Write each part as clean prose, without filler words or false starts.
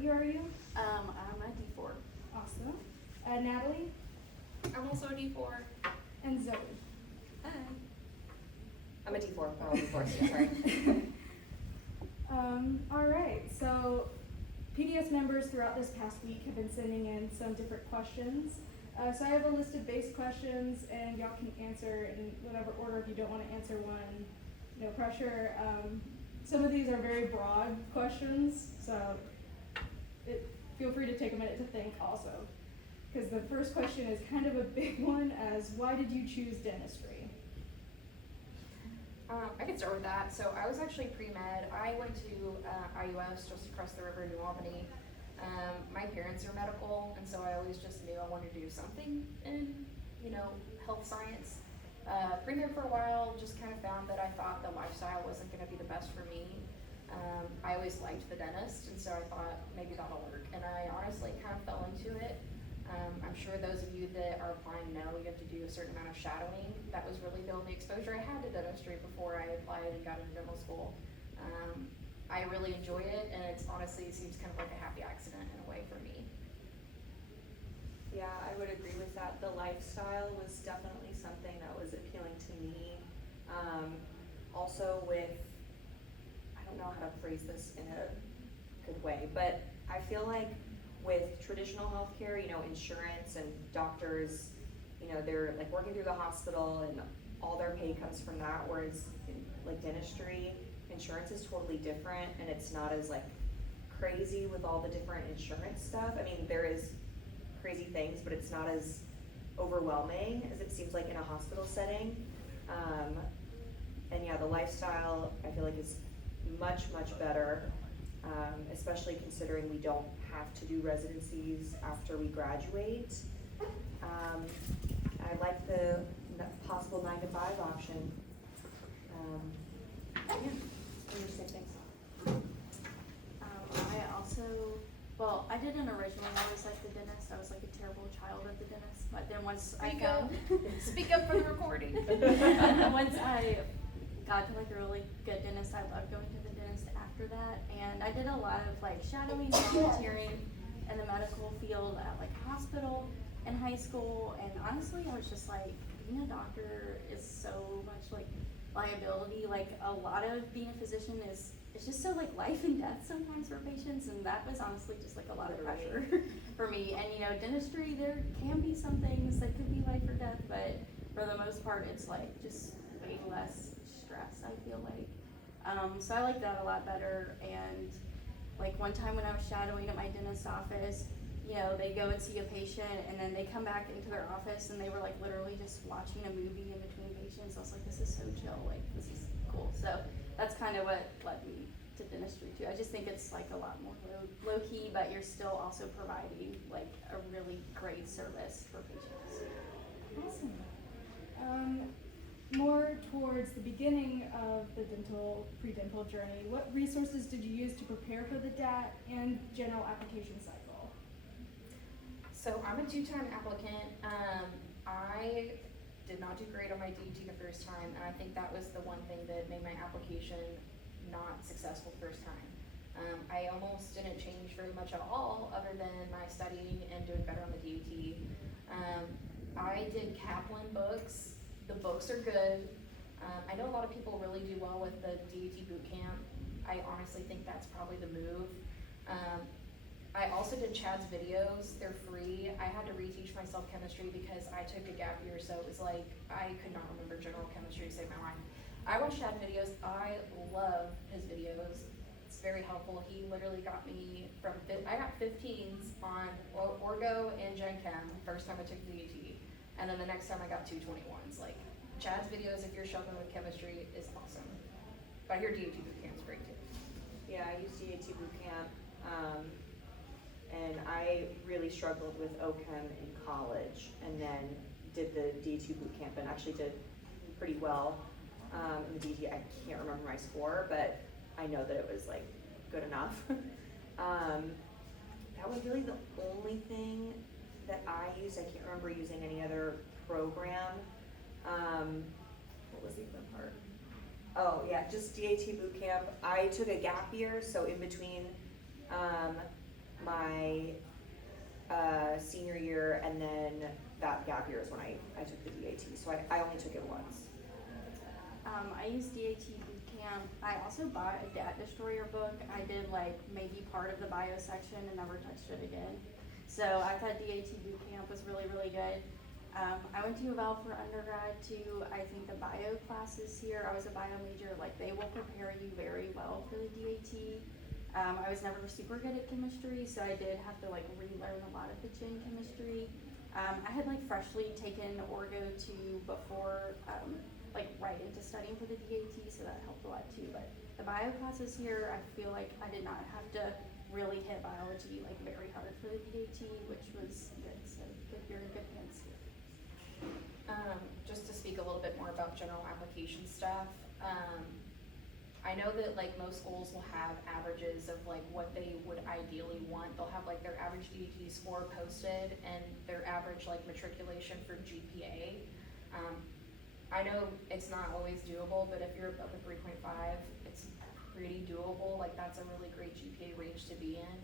What year are you? I'm a D4. Awesome. Natalie I'm also a D4. and Zoe. Hi. I'm a D4. We're all D4s. Sorry. All right, so PDS members throughout this past week have been sending in some different questions. So I have a list of base questions, and y'all can answer in whatever order. If you don't want to answer one, no pressure. Some of these are very broad questions, so feel free to take a minute to think also. Because the first question is kind of a big one, as why did you choose dentistry? I can start with that. So I was actually pre-med. I went to IUS just across the river in New Albany. My parents are medical, and so I always just knew I wanted to do something in, health science. Pre-med for a while, just kind of found that I thought the lifestyle wasn't going to be the best for me. I always liked the dentist, and so I thought maybe that'll work. And I honestly kind of fell into it. I'm sure those of you that are applying know you have to do a certain amount of shadowing. That was really the only exposure I had to dentistry before I applied and got into dental school. I really enjoy it, and it seems kind of like a happy accident in a way for me. Yeah, I would agree with that. The lifestyle was definitely something that was appealing to me. Also with, I don't know how to phrase this in a good way, but I feel like with traditional healthcare, insurance and doctors, they're like working through the hospital and all their pay comes from that, whereas in, like dentistry, insurance is totally different and it's not as like crazy with all the different insurance stuff. I mean, there is crazy things, but it's not as overwhelming as it seems like in a hospital setting. And yeah, the lifestyle I feel like is much, much better, especially considering we don't have to do residencies after we graduate. I like the possible 9-to-5 option. Yeah, what do you say? Thanks. I didn't originally always like the dentist. I was like a terrible child of the dentist. But then once Speak up for the recording. once I got to like a really good dentist, I loved going to the dentist after that. And I did a lot of like shadowing, volunteering in the medical field at like a hospital in high school. And honestly, I was just like, being a doctor is so much like liability. Like a lot of being a physician it's just so like life and death sometimes for patients, and that was honestly just like a lot of pressure for me. And dentistry, there can be some things that could be life or death, but for the most part it's like just way less stress, I feel like. So I like that a lot better. And like one time when I was shadowing at my dentist's office, they go and see a patient and then they come back into their office and they were like literally just watching a movie in between patients. I was like, this is so chill, like this is cool. So that's kind of what led me to dentistry too. I just think it's like a lot more low key, but you're still also providing like a really great service for patients. Awesome. More towards the beginning of the pre-dental journey, what resources did you use to prepare for the DAT and general application cycle? So I'm a 2-time applicant. I did not do great on my DET the first time, and I think that was the one thing that made my application not successful the first time. I almost didn't change very much at all other than my studying and doing better on the DET. I did Kaplan books. The books are good. I know a lot of people really do well with the DET boot camp. I honestly think that's probably the move. I also did Chad's videos. They're free. I had to reteach myself chemistry because I took a gap year, so it was like I could not remember general chemistry to save my life. I watch Chad videos. I love his videos. It's very helpful. He literally got me I got 15s on Orgo and Gen Chem first time I took DET, and then the next time I got 221s. Like Chad's videos, if you're struggling with chemistry, is awesome. But I hear DET boot camp's great too. Yeah, I used DET boot camp. And I really struggled with OChem in college and then did the D2 boot camp and actually did pretty well in the DT. I can't remember my score, but I know that it was like good enough. That was really the only thing that I used. I can't remember using any other program. What was the other part? Oh yeah, just DAT boot camp. I took a gap year, so in between my senior year, and then that gap year is when I took the DAT. So I only took it once. I used DAT boot camp. I also bought a Data Destroyer book. I did like maybe part of the bio section and never touched it again. So I thought DAT boot camp was really, really good. I went to U of L for undergrad too. I think the bio classes here, I was a bio major, like they will prepare you very well for the DAT. I was never super good at chemistry, so I did have to like relearn a lot of the gen chemistry. I had like freshly taken Orgo 2 before, like right into studying for the DAT, so that helped a lot too. But the bio classes here, I feel like I did not have to really hit biology like very hard for the DAT, which was good. So you're in good hands here. Just to speak a little bit more about general application stuff, I know that like most schools will have averages of like what they would ideally want. They'll have like their average DAT score posted and their average like matriculation for GPA. I know it's not always doable, but if you're above a 3.5, it's pretty doable. Like that's a really great GPA range to be in.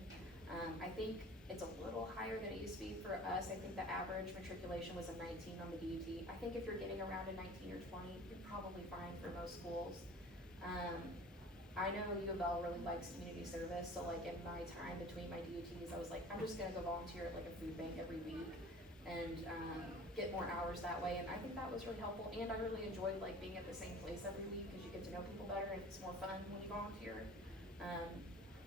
I think it's a little higher than it used to be for us. I think the average matriculation was a 19 on the DAT. I think if you're getting around a 19 or 20, you're probably fine for most schools. I know U of L really likes community service, so like in my time between my DATs, I was like, I'm just gonna go volunteer at like a food bank every week and get more hours that way, and I think that was really helpful, and I really enjoyed like being at the same place every week because you get to know people better and it's more fun when you volunteer.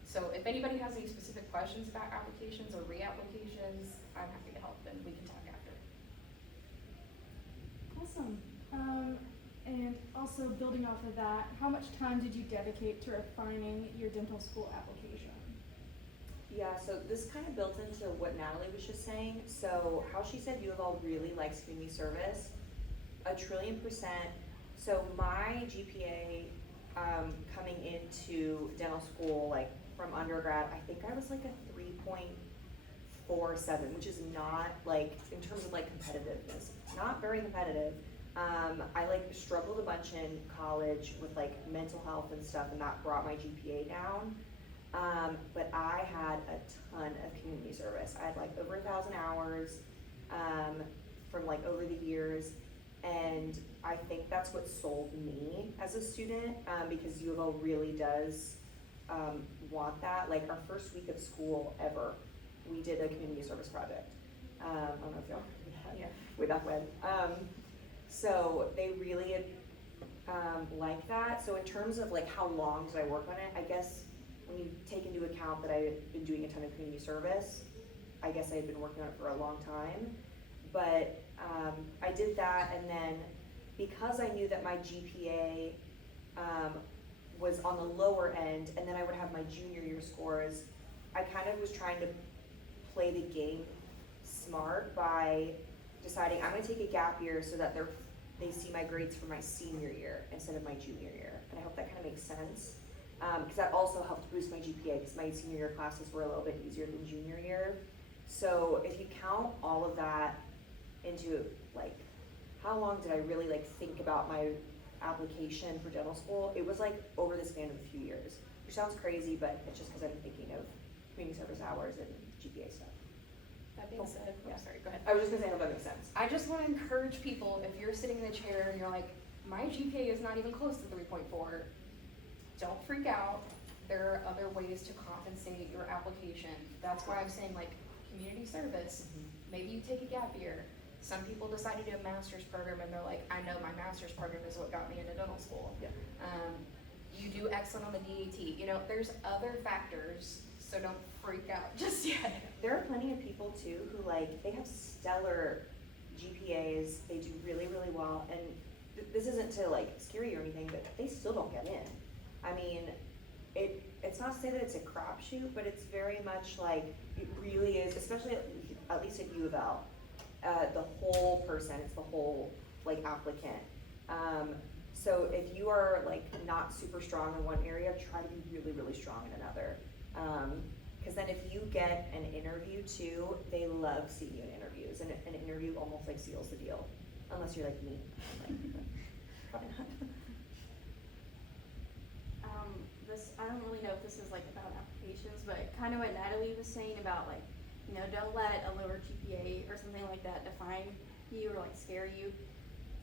So if anybody has any specific questions about applications or reapplications, I'm happy to help and we can talk after. Awesome. And also building off of that, how much time did you dedicate to refining your dental school application? Yeah, so this kind of built into what Natalie was just saying. So how she said U of L really likes community service, 1,000,000,000%. So my GPA coming into dental school, like from undergrad, I think I was like a 3.47, which is not like, in terms of like competitiveness, not very competitive. I like struggled a bunch in college with like mental health and stuff, and that brought my GPA down. But I had a ton of community service. I had like over 1,000 hours from like over the years, and I think that's what sold me as a student, because U of L really does want that. Like our first week of school ever, we did a community service project. I don't know if y'all remember that. Yeah. Way back when. So they really like that. So in terms of like how long did I work on it, I guess when you take into account that I had been doing a ton of community service, I guess I had been working on it for a long time. But I did that, and then because I knew that my GPA was on the lower end, and then I would have my junior year scores, I kind of was trying to play the game smart by deciding I'm gonna take a gap year so that they see my grades for my senior year instead of my junior year. And I hope that kind of makes sense. Because that also helped boost my GPA, because my senior year classes were a little bit easier than junior year. So if you count all of that into like, how long did I really like think about my application for dental school? It was like over the span of a few years, which sounds crazy, but it's just because I'm thinking of community service hours and GPA stuff. That being said, Yeah. I'm sorry, go ahead. I was just gonna say, I hope that makes sense. I just want to encourage people, if you're sitting in the chair and you're like, my GPA is not even close to 3.4, don't freak out. There are other ways to compensate your application. That's why I'm saying like community service. Maybe you take a gap year. Some people decide to do a master's program and they're like, I know my master's program is what got me into dental school. Yeah. You do excellent on the DAT. You know, there's other factors, so don't freak out just yet. There are plenty of people too who like, they have stellar GPAs, they do really, really well, and this isn't to like scare you or anything, but they still don't get in. I mean, it's not to say that it's a crapshoot, but it's very much like, it really is, especially at least at U of L, the whole person, it's the whole like applicant. So if you are like not super strong in one area, try to be really, really strong in another. Because then if you get an interview too, they love seeing you in interviews, and an interview almost like seals the deal, unless you're like me. Like, probably not. I don't really know if this is like about applications, but kind of what Natalie was saying about like, don't let a lower GPA or something like that define you or like scare you.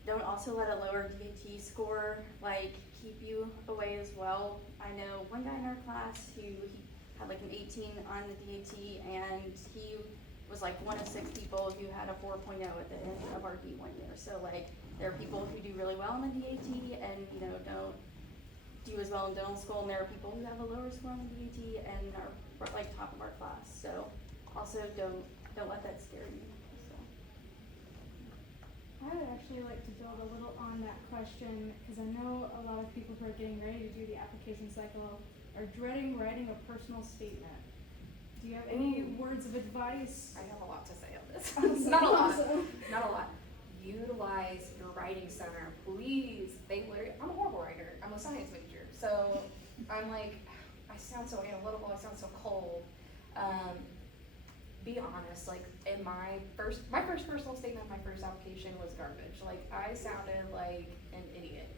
Don't also let a lower DAT score like keep you away as well. I know one guy in our class who he had like an 18 on the DAT, and he was like one of 6 people who had a 4.0 at the end of our D1 year. So like there are people who do really well on the DAT and don't do as well in dental school, and there are people who have a lower score on the DAT and are like top of our class. So also don't let that scare you. So. I would actually like to build a little on that question, because I know a lot of people who are getting ready to do the application cycle are dreading writing a personal statement. Do you have any words of advice? I have a lot to say on this. Awesome. Not a lot. Awesome. Not a lot. Utilize your writing center, please. I'm a horrible writer. I'm a science major, so I'm like, I sound so analytical. I sound so cold. Be honest. Like in my first personal statement, my first application was garbage. Like I sounded like an idiot.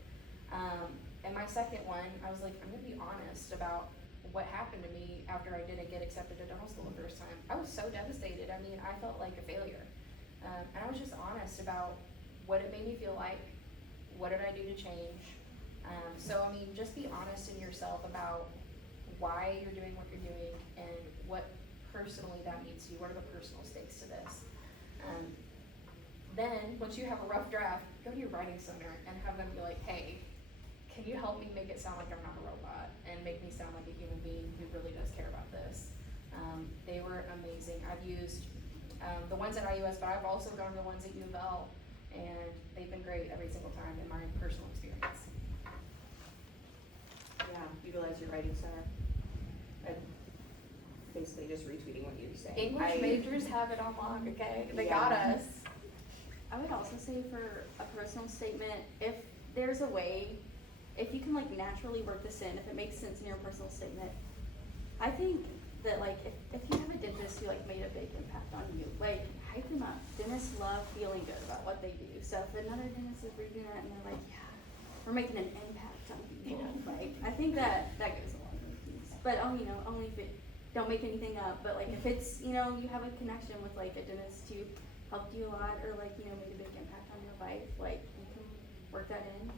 And my second one, I was like, I'm gonna be honest about what happened to me after I didn't get accepted to dental school the first time. I was so devastated. I mean, I felt like a failure. And I was just honest about what it made me feel like, what did I do to change. So I mean, just be honest in yourself about why you're doing what you're doing and what personally that means to you. What are the personal stakes to this? Then, once you have a rough draft, go to your writing center and have them be like, hey, can you help me make it sound like I'm not a robot and make me sound like a human being who really does care about this? They were amazing. I've used the ones at IUS, but I've also gone to the ones at U of L, and they've been great every single time in my personal experience. Yeah, utilize your writing center. I'm basically just retweeting what you were saying. English majors have it on lock, okay? They Yeah. got us. I would also say for a personal statement, if there's a way, if you can like naturally work this in, if it makes sense in your personal statement, I think that like if you have a dentist who like made a big impact on you, like hype them up. Dentists love feeling good about what they do. So if another dentist is reading that and they're like, yeah, we're making an impact on people, like I think that goes a long way. But only if it don't make anything up. But like if it's you have a connection with like a dentist who helped you a lot or like made a big impact on your life, like you can work that in.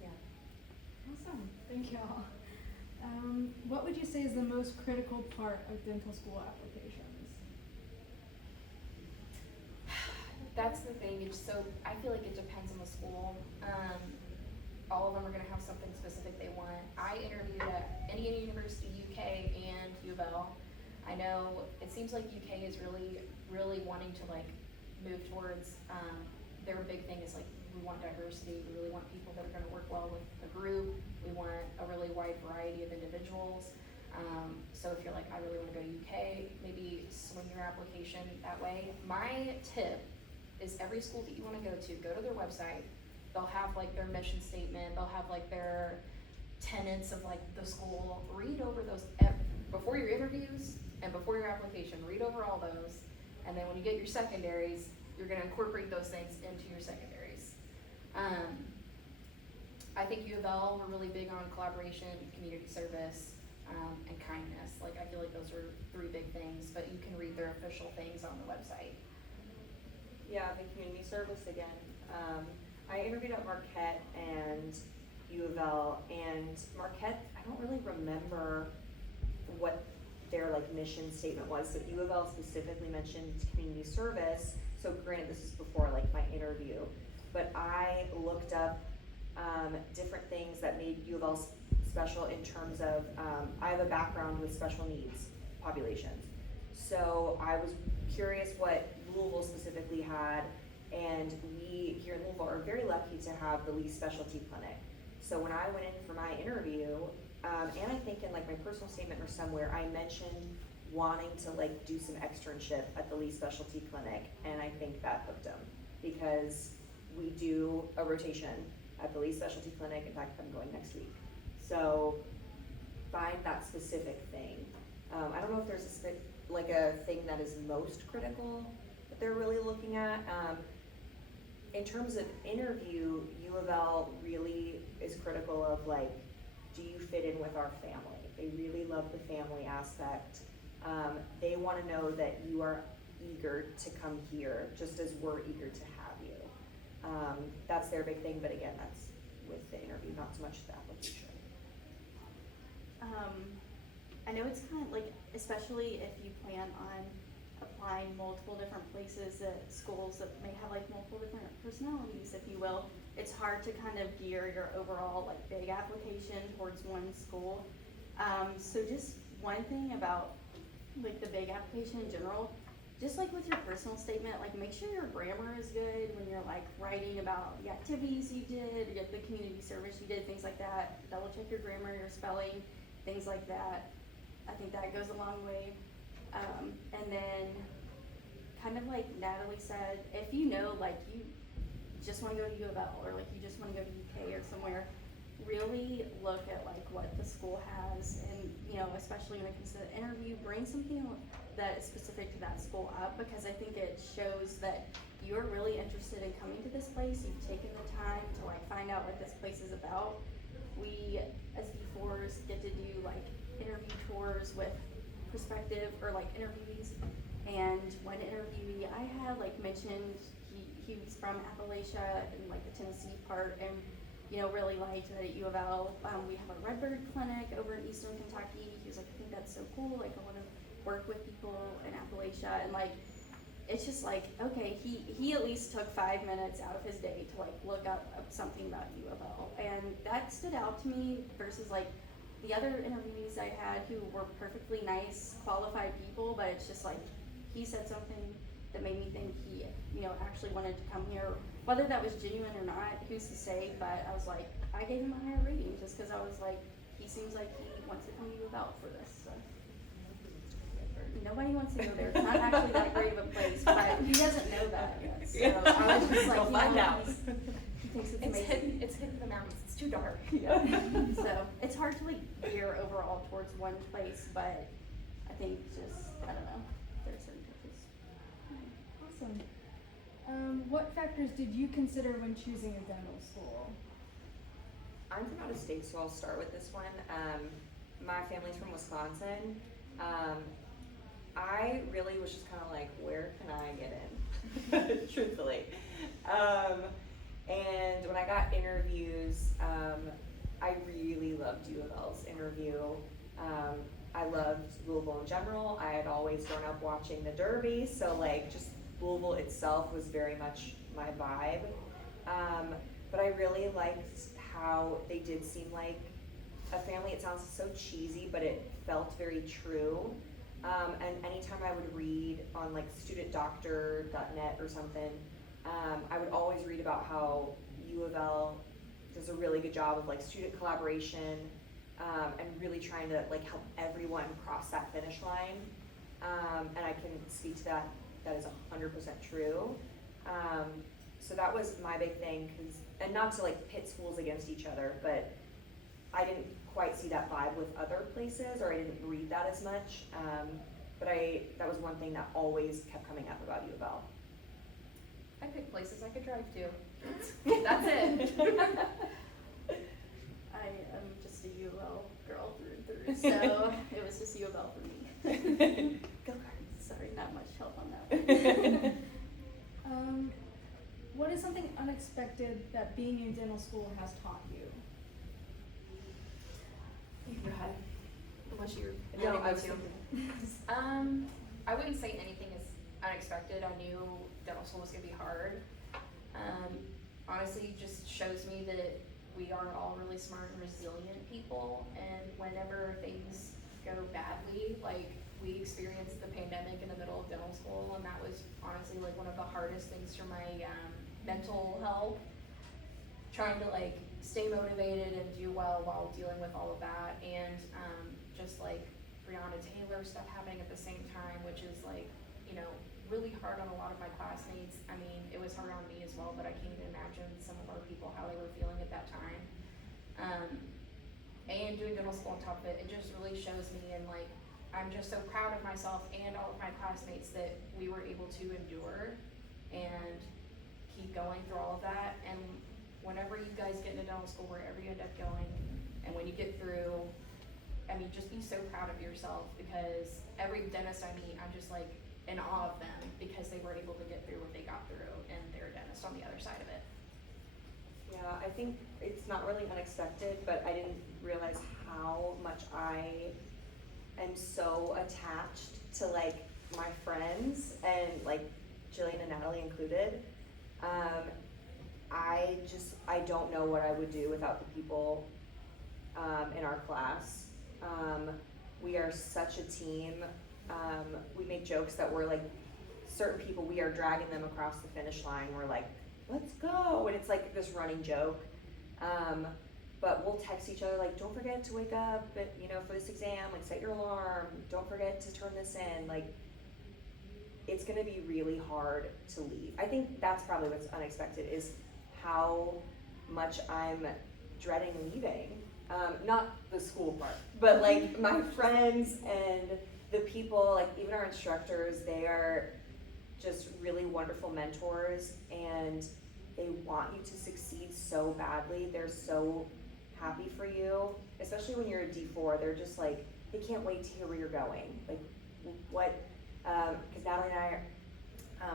Yeah. Awesome. Thank you all. What would you say is the most critical part of dental school applications? That's the thing. I feel like it depends on the school. All of them are going to have something specific they want. I interviewed at Indiana University, UK, and U of L. I know it seems like UK is really, really wanting to like move towards. Their big thing is like we want diversity. We really want people that are going to work well with a group. We want a really wide variety of individuals. So if you're like, I really want to go to UK, maybe swing your application that way. My tip is every school that you want to go to their website. They'll have like their mission statement. They'll have like their tenets of like the school. Read over those before your interviews and before your application. Read over all those. And then when you get your secondaries, you're going to incorporate those things into your secondaries. I think U of L were really big on collaboration, community service, and kindness. Like I feel like those are 3 big things, but you can read their official things on the website. Yeah, the community service again. I interviewed at Marquette and U of L, and Marquette, I don't really remember what their like mission statement was, but U of L specifically mentioned community service. So granted, this is before like my interview, but I looked up different things that made U of L special in terms of, I have a background with special needs populations. So I was curious what Louisville specifically had, and we here in Louisville are very lucky to have the Lee Specialty Clinic. So when I went in for my interview, and I think in like my personal statement or somewhere, I mentioned wanting to like do some externship at the Lee Specialty Clinic, and I think that hooked them because we do a rotation at the Lee Specialty Clinic. In fact, I'm going next week. So find that specific thing. I don't know if there's a thing that is most critical that they're really looking at. In terms of interview, U of L really is critical of like, do you fit in with our family? They really love the family aspect. They want to know that you are eager to come here, just as we're eager to have you. That's their big thing, but again, that's with the interview, not so much the application. I know it's kind of like, especially if you plan on applying multiple different places at schools that may have like multiple different personalities, if you will, it's hard to kind of gear your overall like big application towards one school. So just one thing about like the big application in general, just like with your personal statement, like make sure your grammar is good when you're like writing about the activities you did, the community service you did, things like that. Double check your grammar, your spelling, things like that. I think that goes a long way. And then kind of like Natalie said, if you know like you just want to go to U of L or like you just want to go to UK or somewhere, really look at like what the school has, and you know, especially when it comes to the interview, bring something that is specific to that school up, because I think it shows that you're really interested in coming to this place. You've taken the time to like find out what this place is about. We as B4s get to do like interview tours with prospective or like interviewees, and one interviewee I had like mentioned he was from Appalachia and like the Tennessee part, and you know, really liked that at U of L. We have a Redbird clinic over in Eastern Kentucky. He was like, I think that's so cool. Like, I want to work with people in Appalachia. And like, it's just like, okay, he at least took 5 minutes out of his day to like look up something about U of L. And that stood out to me versus like the other interviewees I had who were perfectly nice, qualified people, but it's just like, he said something that made me think he, you know, actually wanted to come here. Whether that was genuine or not, who's to say, but I was like, I gave him a higher rating just because I was like, he seems like he wants to come to U of L for this. So. Nobody wants to go there. It's not actually that great of a place, but he doesn't know that yet. So I was just like, We'll find out. He thinks it's amazing. It's hidden in the mountains. It's too dark. Yeah. So it's hard to like gear overall towards one place, but I think just, I don't know, there are certain touches. Awesome. What factors did you consider when choosing a dental school? I'm from out of state, so I'll start with this one. My family's from Wisconsin. I really was just kind of like, where can I get in? Truthfully. And when I got interviews, I really loved U of L's interview. I loved Louisville in general. I had always grown up watching the Derby, so like just Louisville itself was very much my vibe. But I really liked how they did seem like a family. It sounds so cheesy, but it felt very true. And anytime I would read on like studentdoctor.net or something, I would always read about how U of L does a really good job of like student collaboration, and really trying to like help everyone cross that finish line. And I can speak to that. That is 100% true. So that was my big thing, and not to like pit schools against each other, but I didn't quite see that vibe with other places, or I didn't read that as much. But that was one thing that always kept coming up about U of L. I picked places I could drive to. That's it. I am just a U of L girl through and through, so it was just U of L for me. Go Cards. Sorry, not much help on that. What is something unexpected that being in dental school has taught you? You go ahead. Unless you're. No, I was I wouldn't say anything is unexpected. I knew dental school was gonna be hard. Honestly, it just shows me that we are all really smart and resilient people, and whenever things go badly, like we experienced the pandemic in the middle of dental school, and that was honestly like one of the hardest things for my mental health. Trying to like stay motivated and do well while dealing with all of that, and just like Breonna Taylor stuff happening at the same time, which is like, you know, really hard on a lot of my classmates. I mean, it was hard on me as well, but I can't even imagine some of our people, how they were feeling at that time. And doing dental school on top of it, it just really shows me, and like, I'm just so proud of myself and all of my classmates that we were able to endure and keep going through all of that. And whenever you guys get into dental school, wherever you end up going, and when you get through, I mean, just be so proud of yourself, because every dentist I meet, I'm just like in awe of them because they were able to get through what they got through, and they're a dentist on the other side of it. Yeah, I think it's not really unexpected, but I didn't realize how much I am so attached to like my friends, and like Jillian and Natalie included. I don't know what I would do without the people in our class. We are such a team. We make jokes that we're like, certain people, we are dragging them across the finish line. We're like, let's go, and it's like this running joke. But we'll text each other like, don't forget to wake up, for this exam, like set your alarm, don't forget to turn this in. Like, it's gonna be really hard to leave. I think that's probably what's unexpected, is how much I'm dreading leaving. Not the school part, but like my friends and the people, like even our instructors, they are just really wonderful mentors, and they want you to succeed so badly. They're so happy for you, especially when you're a D4. They're just like, they can't wait to hear where you're going. Like what, because Natalie and I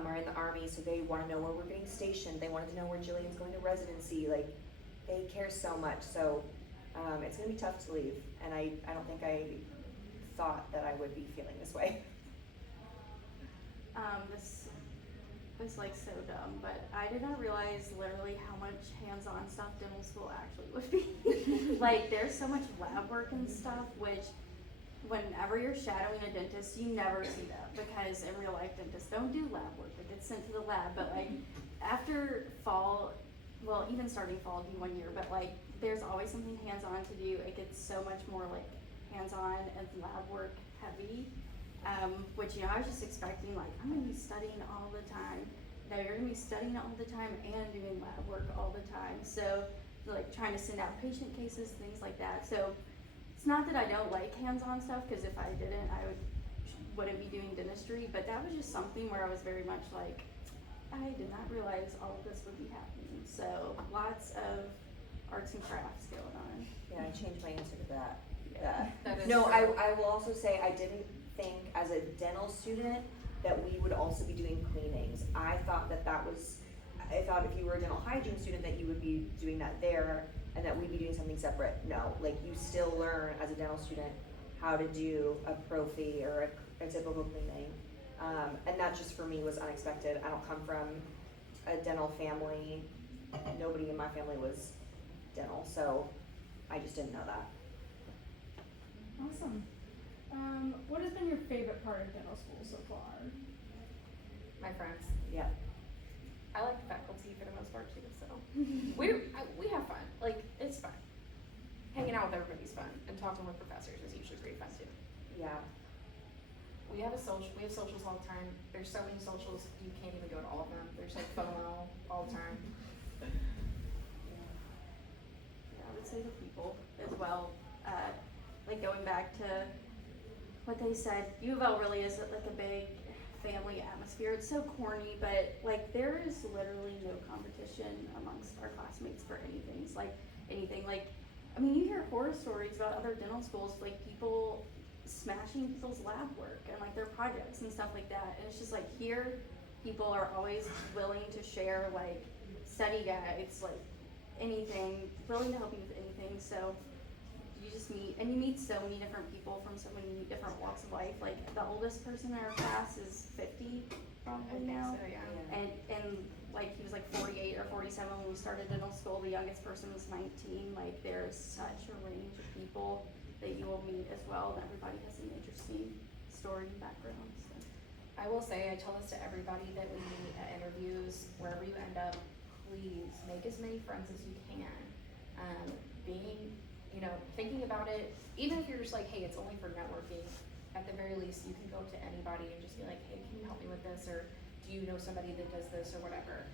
are in the Army, so they want to know where we're getting stationed. They wanted to know where Jillian's going to residency. Like, they care so much. So it's going to be tough to leave, and I don't think I thought that I would be feeling this way. This was like so dumb, but I did not realize literally how much hands-on stuff dental school actually would be. Like, there's so much lab work and stuff, which whenever you're shadowing a dentist, you never see that, because in real life dentists don't do lab work. It gets sent to the lab, but like after fall, well, even starting fall would be 1 year, but like there's always something hands-on to do. It gets so much more like hands-on and lab work heavy, which, I was just expecting like, I'm gonna be studying all the time. No, you're gonna be studying all the time and doing lab work all the time. So like trying to send out patient cases, things like that. So it's not that I don't like hands-on stuff, because if I didn't, I wouldn't be doing dentistry, but that was just something where I was very much like, I did not realize all of this would be happening. So lots of arts and crafts going on. Yeah, I changed my answer to that. That is No, true. I will also say, I didn't think as a dental student that we would also be doing cleanings. I thought if you were a dental hygiene student that you would be doing that there, and that we'd be doing something separate. No, like you still learn as a dental student how to do a prophy or a typical cleaning. And that just for me was unexpected. I don't come from a dental family. Nobody in my family was dental, so I just didn't know that. Awesome. What has been your favorite part of dental school so far? My friends. Yeah. I like the faculty for the most part too, so we have fun. Like, it's fun. Hanging out with everybody's fun, and talking with professors is usually pretty fun too. Yeah. We have socials all the time. There's so many socials, you can't even go to all of them. There's like FOMO all the time. Yeah, I would say the people as well. Like going back to what they said, U of L really is like a big family atmosphere. It's so corny, but like there is literally no competition amongst our classmates for anything. It's like anything. Like, I mean, you hear horror stories about other dental schools, like people smashing people's lab work and like their projects and stuff like that. And it's just like here, people are always willing to share like study guides, like anything, willing to help you with anything. So you just meet so many different people from so many different walks of life. Like the oldest person in our class is 50 probably now. So, yeah. And like he was like 48 or 47 when we started dental school. The youngest person was 19. Like there's such a range of people that you will meet as well, and everybody has an interesting story and background. So. I will say, I tell this to everybody that we meet at interviews, wherever you end up, please make as many friends as you can. Thinking about it, even if you're just like, hey, it's only for networking, at the very least, you can go to anybody and just be like, hey, can you help me with this? Or do you know somebody that does this or whatever?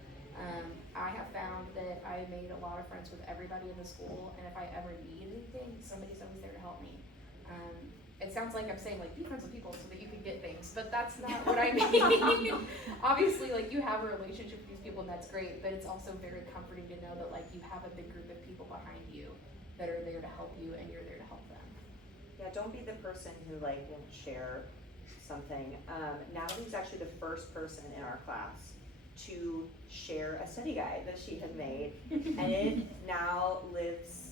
I have found that I made a lot of friends with everybody in the school, and if I ever need anything, somebody's always there to help me. It sounds like I'm saying like be friends with people so that you can get things, but that's not what I mean. Obviously, like you have a relationship with these people and that's great, but it's also very comforting to know that like you have a big group of people behind you that are there to help you and you're there to help them. Yeah, don't be the person who like won't share something. Natalie's actually the first person in our class to share a study guide that she had made, and it now lives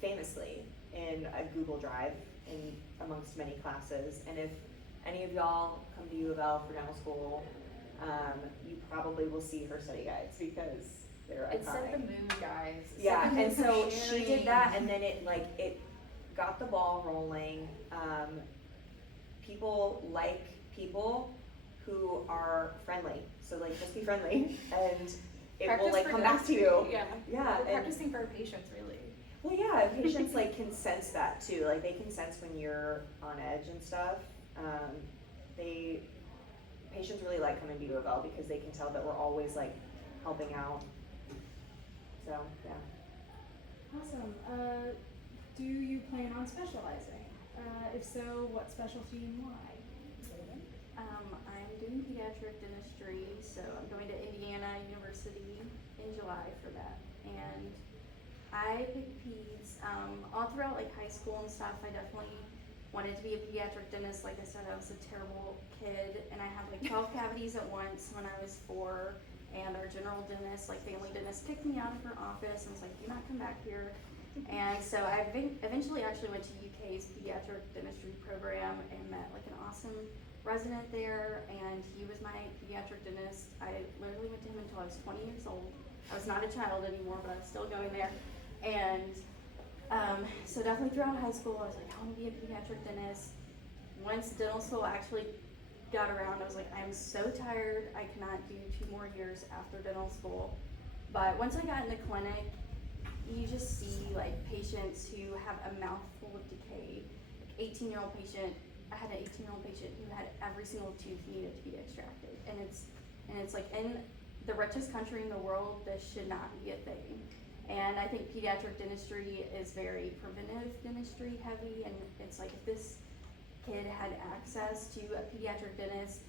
famously in a Google Drive in amongst many classes. And if any of y'all come to U of L for dental school, you probably will see her study guides because they're It set the iconic. mood, guys. It set Yeah, the mood and for so she did that, sharing. and then it got the ball rolling. People like people who are friendly, so like just be friendly, and it will Practice like for come back to dentistry, you. Yeah. Yeah, We're and- practicing for our patients, really. Well, yeah, patients like can sense that too. Like they can sense when you're on edge and stuff. Patients really like coming to U of L because they can tell that we're always like helping out. So yeah. Awesome. Do you plan on specializing? If so, what specialty and why? I'm doing pediatric dentistry, so I'm going to Indiana University in July for that. And I picked peds, all throughout like high school and stuff. I definitely wanted to be a pediatric dentist. Like I said, I was a terrible kid, and I had like 12 cavities at once when I was 4. And our general dentist, like family dentist, kicked me out of her office and was like, "Do not come back here." And so I eventually actually went to UK's pediatric dentistry program and met like an awesome resident there, and he was my pediatric dentist. I literally went to him until I was 20 years old. I was not a child anymore, but I was still going there. And so definitely throughout high school, I was like, I want to be a pediatric dentist. Once dental school actually got around, I was like, I'm so tired. I cannot do 2 more years after dental school. But once I got in the clinic, you just see like patients who have a mouthful of decay. Like 18-year-old patient, I had an 18-year-old patient who had every single tooth needed to be extracted. And it's like in the richest country in the world, this should not be a thing. And I think pediatric dentistry is very preventive dentistry heavy, and it's like if this kid had access to a pediatric dentist,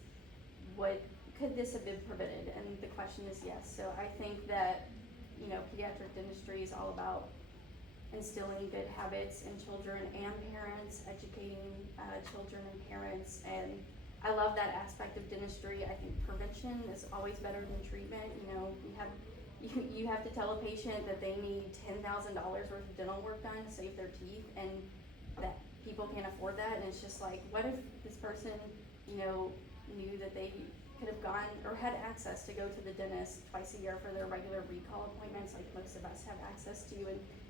could this have been prevented? And the question is yes. So I think that, pediatric dentistry is all about instilling good habits in children and parents, educating children and parents, and I love that aspect of dentistry. I think prevention is always better than treatment. You have to tell a patient that they need $10,000 worth of dental work done to save their teeth, and that people can't afford that. And it's just like, what if this person, knew that they could have gone or had access to go to the dentist twice a year for their regular recall appointments, like most of us have access to,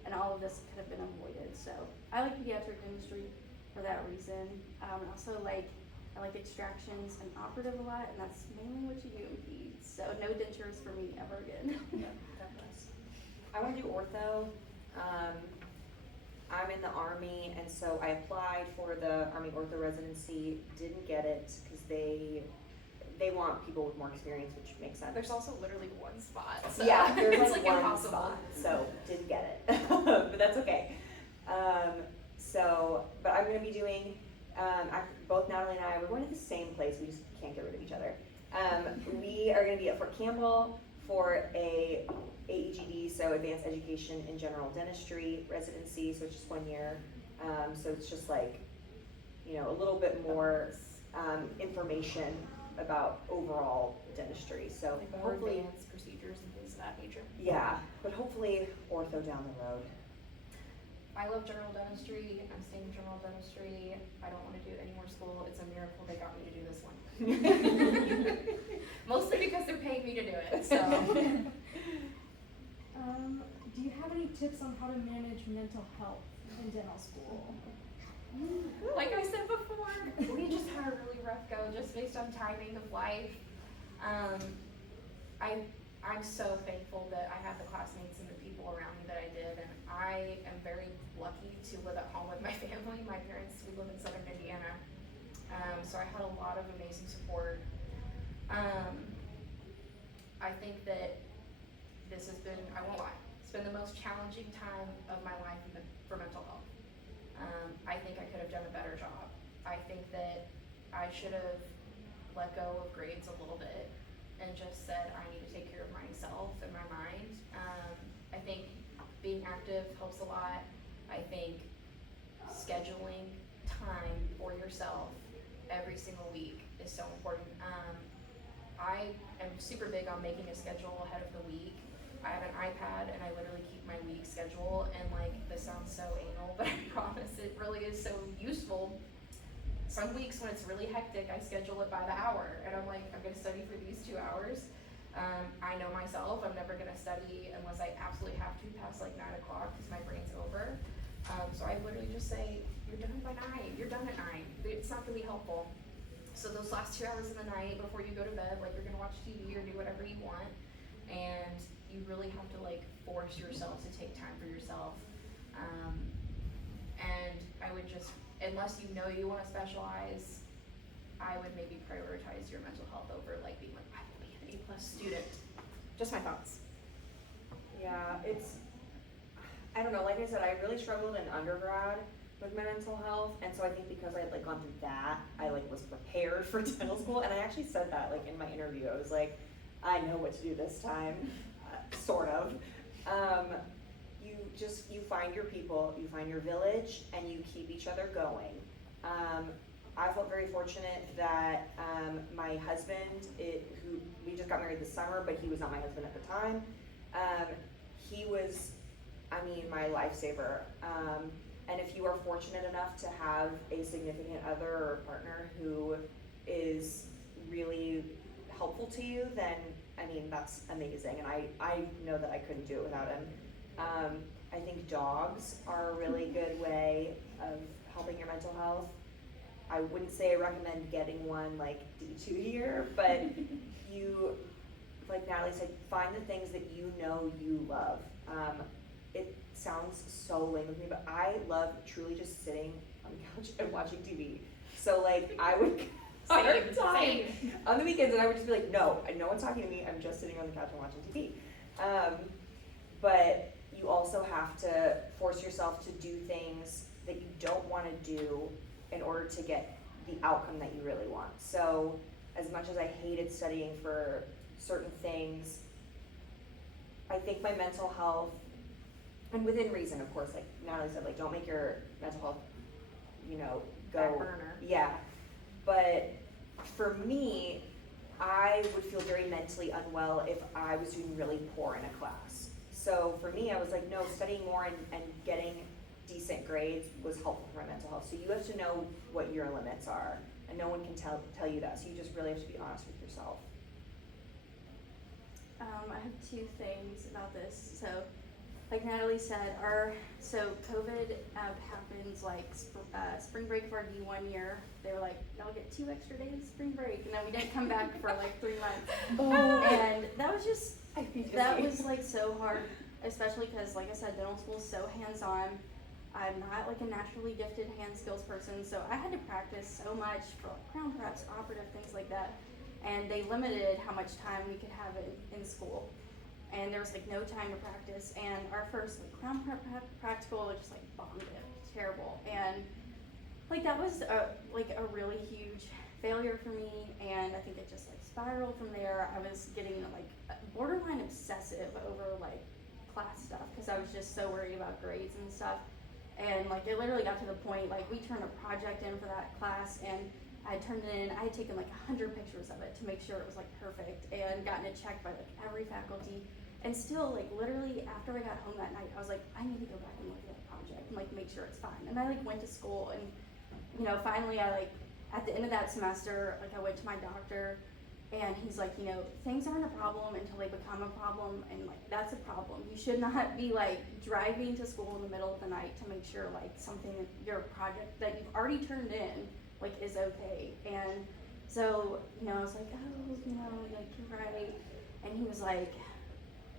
and all of this could have been avoided. So I like pediatric dentistry for that reason. Also I like extractions and operative a lot, and that's mainly what you do in peds. So no dentures for me ever again. Yeah, definitely. I want to do ortho. I'm in the Army, and so I applied for the Army ortho residency, didn't get it because they want people with more experience, which makes sense. There's also literally one spot, so Yeah, there's it's like like one impossible. spot, so didn't get it, but that's okay. But I'm gonna be doing, both Natalie and I, we're going to the same place, we just can't get rid of each other. We are gonna be at Fort Campbell for a AEGD, so Advanced Education in General Dentistry residency, so it's just 1 year. So it's just like, a little bit more, information about overall dentistry, so Like more hopefully, advanced procedures and things of that nature. yeah, but hopefully ortho down the road. I love general dentistry. I'm staying in general dentistry. I don't want to do any more school. It's a miracle they got me to do this one. Mostly because they're paying me to do it, so. Do you have any tips on how to manage mental health in dental school? Like I said before, we just had a really rough go just based on timing of life. I'm so thankful that I have the classmates and the people around me that I did, and I am very lucky to live at home with my family. My parents, we live in Southern Indiana, so I had a lot of amazing support. I think that this has been, I won't lie, it's been the most challenging time of my life for mental health. I think I could have done a better job. I think that I should have let go of grades a little bit and just said I need to take care of myself and my mind. I think being active helps a lot. I think scheduling yourself every single week is so important. I am super big on making a schedule ahead of the week. I have an iPad and I literally keep my week schedule, and like, this sounds so anal, but I promise it really is so useful. Some weeks when it's really hectic, I schedule it by the hour, and I'm like, I'm gonna study for these 2 hours. I know myself, I'm never gonna study unless I absolutely have to past like 9 o'clock because my brain's over. So I literally just say, you're done by 9, you're done at 9. It's not gonna be helpful. So those last 2 hours of the night before you go to bed, like, you're gonna watch TV or do whatever you want, and you really have to like force yourself to take time for yourself. And I would just, unless you know you wanna specialize, I would maybe prioritize your mental health over like being like, I will be an A+ student. Just my thoughts. Yeah, I don't know, like I said, I really struggled in undergrad with my mental health, and so I think because I had like gone through that, I like was prepared for dental school, and I actually said that like in my interview. I was like, I know what to do this time, sort of. You find your people, you find your village, and you keep each other going. I felt very fortunate that my husband, who we just got married this summer, but he was not my husband at the time. He was, I mean, my lifesaver. And if you are fortunate enough to have a significant other or partner who is really helpful to you, then I mean, that's amazing. And I know that I couldn't do it without him. I think dogs are a really good way of helping your mental health. I wouldn't say I recommend getting one like D2 here, but you, like Natalie said, find the things that you know you love. It sounds so lame with me, but I love truly just sitting on the couch and watching TV. So like, I would Same. on the weekends, and I would just be like, no one's talking to me, I'm just sitting on the couch and watching TV. But you also have to force yourself to do things that you don't want to do in order to get the outcome that you really want. So as much as I hated studying for certain things, I think my mental health, and within reason, of course, like Natalie said, like, don't make your mental health, go Back burner. Yeah, but for me, I would feel very mentally unwell if I was doing really poor in a class. So for me, I was like, no, studying more and getting decent grades was helpful for my mental health. So you have to know what your limits are, and no one can tell you that. So you just really have to be honest with yourself. I have 2 things about this. So, like Natalie said, so COVID happens like spring break of our D1 year. They were like, y'all get 2 extra days of spring break, and then we didn't come back for like 3 months. And that was like so hard, especially because, like I said, dental school is so hands-on. I'm not like a naturally gifted hand skills person, so I had to practice so much for like crown preps, operative, things like that. And they limited how much time we could have in school. And there was like no time to practice. And our first like crown prep practical just like bombed it. Terrible. And like that was a really huge failure for me. And I think it just like spiraled from there. I was getting like borderline obsessive over like class stuff because I was just so worried about grades and stuff. And like it literally got to the point like we turned a project in for that class, and I had taken like 100 pictures of it to make sure it was like perfect, and gotten it checked by like every faculty. And still, like literally after I got home that night, I was like, I need to go back and look at that project and like make sure it's fine. And I like went to school, and finally I like at the end of that semester, like I went to my doctor, and he's like, things aren't a problem until they become a problem, and like that's a problem. You should not be like driving to school in the middle of the night to make sure like something, your project that you've already turned in, like is okay. And so, I was like, oh, like you're right. And he was like,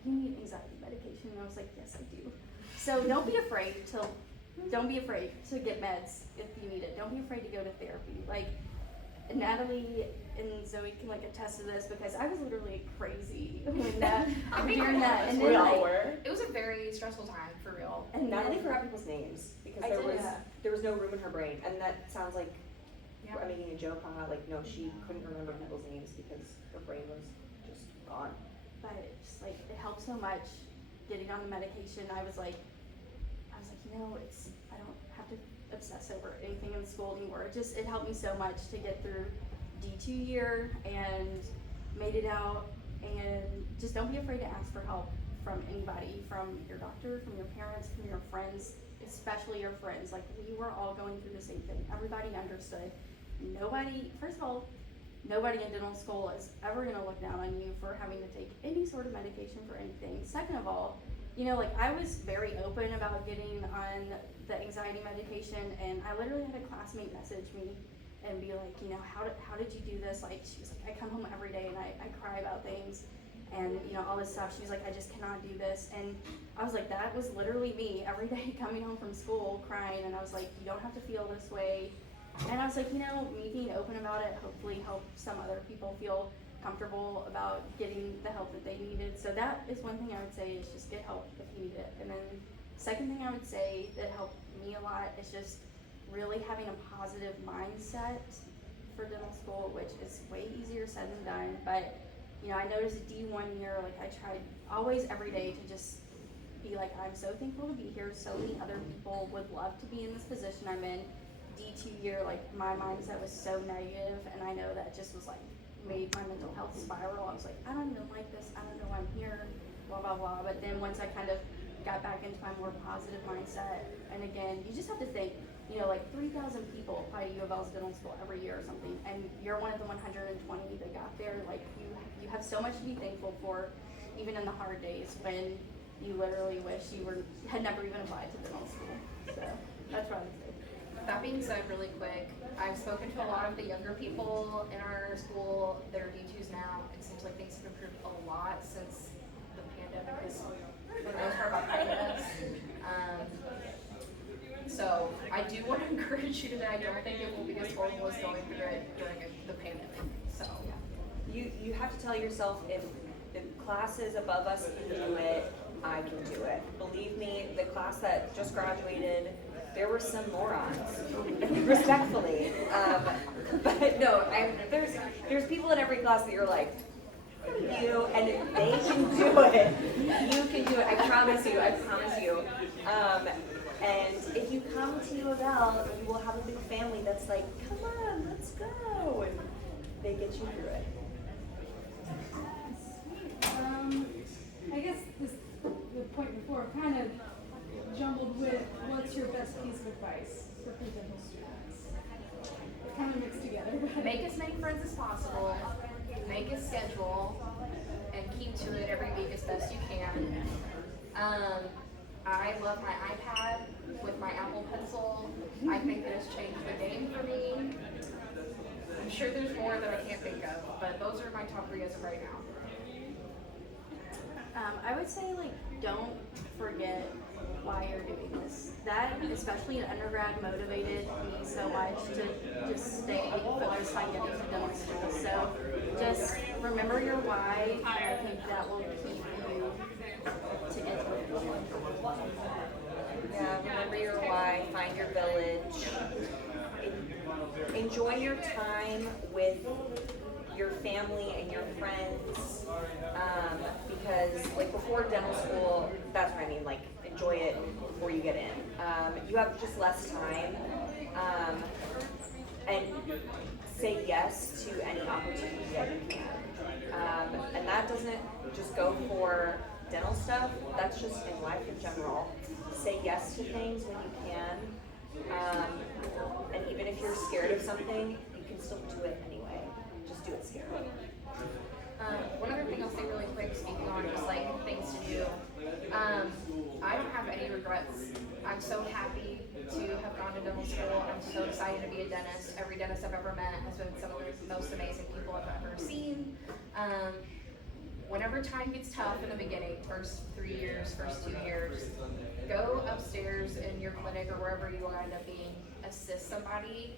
you need anxiety medication. And I was like, yes, I do. So don't be afraid to get meds if you need it. Don't be afraid to go to therapy. Like Natalie and Zoe can like attest to this, because I was literally crazy when during that. And we then all were. It was a very stressful time, for real. And Natalie forgot people's names because there was no room in her brain, and that sounds like I'm making a joke, like no, she couldn't remember people's names because her brain was just gone. But just like it helped so much getting on the medication. I was like, I don't have to obsess over anything in school anymore. It helped me so much to get through D2 year and made it out. And just don't be afraid to ask for help from anybody, from your doctor, from your parents, from your friends, especially your friends. Like, we were all going through the same thing. Everybody understood. First of all, nobody in dental school is ever gonna look down on you for having to take any sort of medication for anything. Second of all, like, I was very open about getting on the anxiety medication, and I literally had a classmate message me and be like, how did you do this? Like, she was like, I come home every day and I cry about things and, all this stuff. She's like, I just cannot do this. And I was like, that was literally me every day coming home from school crying. And I was like, you don't have to feel this way. And I was like, me being open about it hopefully helped some other people feel comfortable about getting the help that they needed. So that is one thing I would say, is just get help if you need it. And then second thing I would say that helped me a lot is just really having a positive mindset for dental school, which is way easier said than done. But I noticed D1 year, like, I tried always every day to just be like, I'm so thankful to be here. So many other people would love to be in this position I'm in. D2 year, like, my mindset was so negative, and I know that just was like made my mental health spiral. I was like, I don't even like this, I don't know why I'm here, blah blah blah. But then once I kind of got back into my more positive mindset, and again, you just have to think, like 3,000 people apply to U of L's dental school every year or something, and you're one of the 120 that got there. Like, you have so much to be thankful for, even in the hard days when you literally wish you had never even applied to dental school. So that's what I would say. That being said, really quick, I've spoken to a lot of the younger people in our school that are D2s now. It seems like things have improved a lot since the pandemic is, for the most part, behind us. So I do want to encourage you today. I don't think it will be as horrible as going through it during the pandemic. So You have to tell yourself, if the classes above us can do it, I can do it. Believe me, the class that just graduated, there were some morons, respectfully. But no, there's people in every class that you're like, you, and they can do it. You can do it. I promise you. And if you come to U of L, you will have a big family that's like, come on, let's go, and they get you through it. I guess the point before kind of jumbled with what's your best piece of advice for pre-dental students? It kind of mixed together. make as many friends as possible, make a schedule, and keep to it every week as best you can. I love my iPad with my Apple Pencil. I think it has changed the game for me. I'm sure there's more that I can't think of, but those are my top 3 as of right now. I would say, like, don't forget why you're doing this. That, especially in undergrad, motivated me so much to just stay focused on getting to dental school. So just remember your why, and I think that will keep you to get to it. Yeah, remember your why, find your village. Enjoy your time with your family and your friends, because like before dental school, that's what I mean, like enjoy it before you get in. You have just less time, and say yes to any opportunity that you can. And that doesn't just go for dental stuff, that's just in life in general. Say yes to things when you can, and even if you're scared of something, you can still do it anyway. Just do it scared. One other thing I'll say really quick, speaking on just like things to do, I don't have any regrets. I'm so happy to have gone to dental school. I'm so excited to be a dentist. Every dentist I've ever met has been some of the most amazing people I've ever seen. Whenever time gets tough in the beginning, first 3 years, first 2 years, go upstairs in your clinic or wherever you end up being, assist somebody.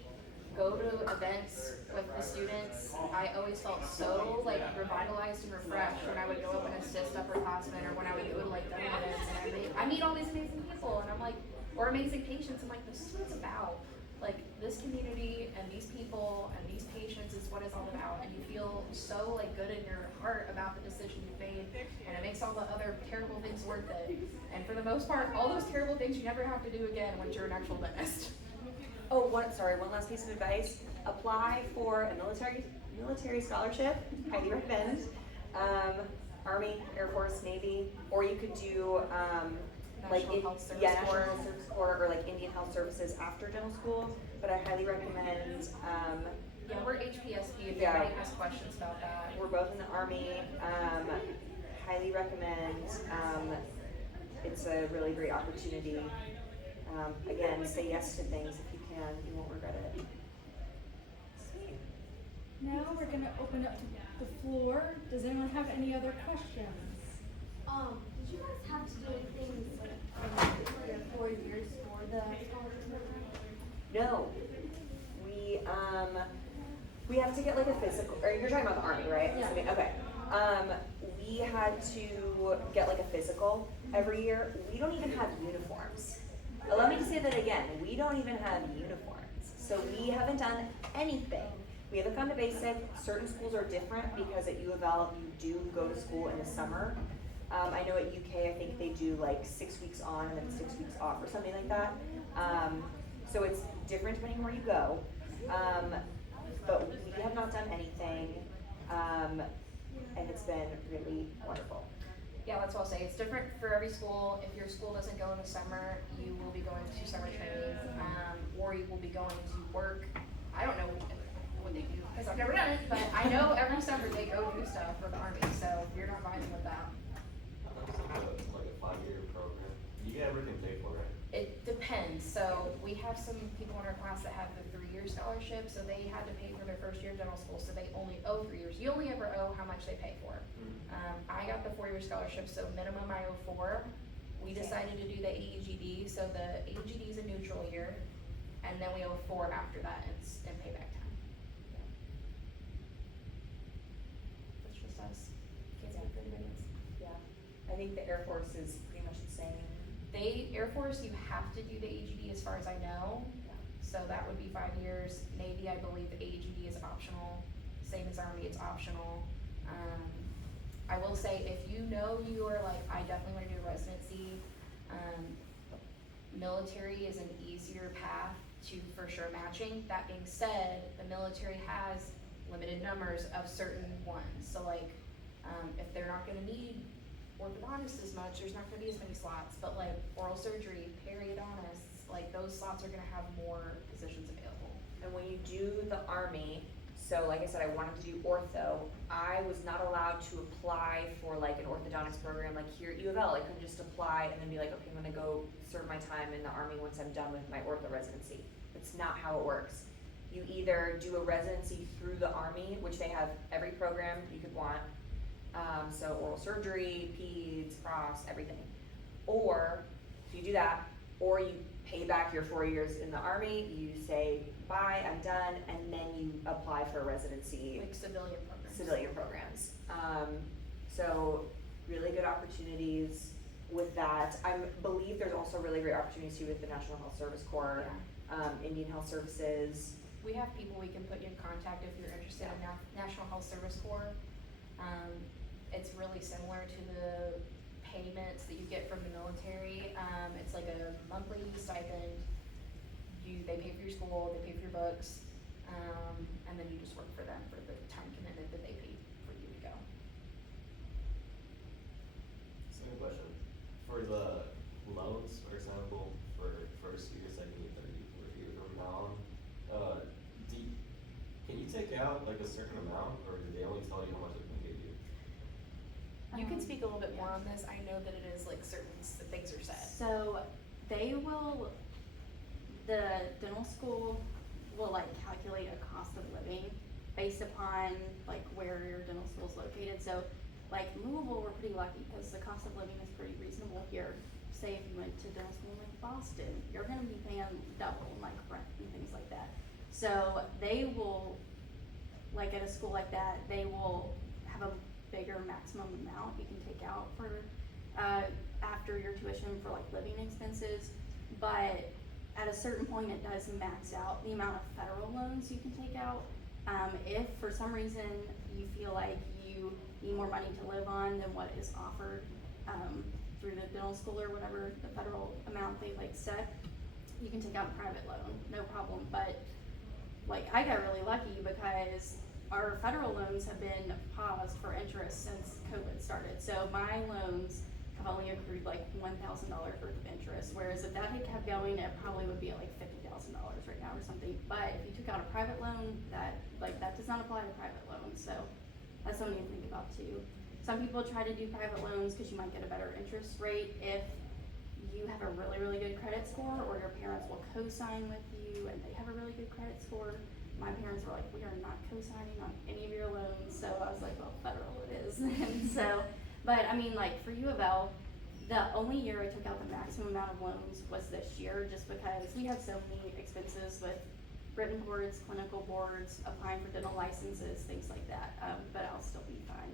Go to events with the students. I always felt so like revitalized and refreshed when I would go up and assist upperclassmen, or when I would go to like dental events and I meet all these amazing people, and I'm like, or amazing patients. I'm like, this is what it's about. Like, this community and these people and these patients is what it's all about, and you feel so like good in your heart about the decision you made, and it makes all the other terrible things worth it. And for the most part, all those terrible things you never have to do again once you're an actual dentist. Oh, one last piece of advice. Apply for a military scholarship. Highly recommend. Army, Air Force, Navy, or you could do National Health Service National Corps. Health Service Corps or like Indian Health Services after dental school. But I highly recommend. Yeah, we're HPSP if Yeah. anybody has questions about that. We're both in the Army. Highly recommend. It's a really great opportunity. Again, say yes to things if you can. You won't regret it. Sweet. Now we're gonna open up to the floor. Does anyone have any other questions? Did you guys have to do anything like your 4 years for the scholarship program? No. We have to get like a physical, or you're talking about the Army, right? Yeah. Okay. We had to get like a physical every year. We don't even have uniforms. Let me say that again. We don't even have uniforms. So we haven't done anything. We haven't gone to basic. Certain schools are different because at U of L you do go to school in the summer. I know at UK I think they do like 6 weeks on and then 6 weeks off or something like that. So it's different depending where you go. But we have not done anything, and it's been really wonderful. Yeah, that's what I'll say. It's different for every school. If your school doesn't go in the summer, you will be going to summer training, or you will be going to work. I don't know what they do because I've never done it, but I know every summer they go do stuff for the Army. So if you're not vibing with that, It's like a 5-year program. You get everything paid for, right? it depends. So we have some people in our class that have the 3-year scholarship, so they had to pay for their first year of dental school, so they only owe 3 years. You only ever owe how much they pay for. I got the 4-year scholarship, so minimum I owe 4. We decided to do the AEGD, so the AEGD is a neutral year, and then we owe 4 after that in payback time. That's just us. Can't speak for anybody else. Yeah. I think the Air Force is pretty much the same. Air Force, you have to do the AEGD as far as I know. Yeah. So that would be 5 years. Navy, I believe the AEGD is optional. Same as Army, it's optional. I will say, if you know you are like, I definitely wanna do a residency, military is an easier path to for sure matching. That being said, the military has limited numbers of certain ones. So like, if they're not gonna need orthodontists as much, there's not gonna be as many slots, but like oral surgery, periodontists, like those slots are gonna have more positions available. And when you do the Army, so like I said, I wanted to do ortho, I was not allowed to apply for like an orthodontics program like here at U of L. I couldn't just apply and then be like, okay, I'm gonna go serve my time in the Army once I'm done with my ortho residency. It's not how it works. You either do a residency through the Army, which they have every program you could want, so oral surgery, peds, cross, everything. Or so you do that, or you pay back your 4 years in the Army, you say, bye, I'm done, and then you apply for a residency. Like Civilian programs. So really good opportunities with that. I believe there's also really great opportunities too with the National Health Service Corps, Indian Health Services. We have people we can put you in contact if you're interested in National Health Service Corps. It's really similar to the payments that you get from the military. It's like a monthly stipend. They pay for your school, they pay for your books, and then you just work for them for the time commitment that they pay for you to go. Same question. For the loans, for example, for first year, second year, third year, fourth year from now on, can you take out like a certain amount, or do they only tell you how much they can give you? You can speak a little bit more on this. I know that it is like certain things are said. So they will, the dental school will like calculate a cost of living based upon like where your dental school is located. So like Louisville, we're pretty lucky because the cost of living is pretty reasonable here. Say if you went to dental school in Boston, you're gonna be paying double like rent and things like that. So they will, like at a school like that, they will have a bigger maximum amount you can take out for after your tuition for like living expenses, but at a certain point it does max out the amount of federal loans you can take out. If for some reason you feel like you need more money to live on than what is offered through the dental school or whatever the federal amount they like set, you can take out a private loan, no problem, but like I got really lucky because our federal loans have been paused for interest since COVID started. So my loans have only accrued like $1,000 worth of interest, whereas if that had kept going, it probably would be at like $50,000 right now or something. But if you took out a private loan, that does not apply to private loans, so that's something to think about too. Some people try to do private loans because you might get a better interest rate if you have a really, really good credit score, or your parents will co-sign with you and they have a really good credit score. My parents were like, we are not co-signing on any of your loans, so I was like, well, federal it is. And so, but I mean, like for U of L, the only year I took out the maximum amount of loans was this year, just because we have so many expenses with written boards, clinical boards, applying for dental licenses, things like that, but I'll still be fine.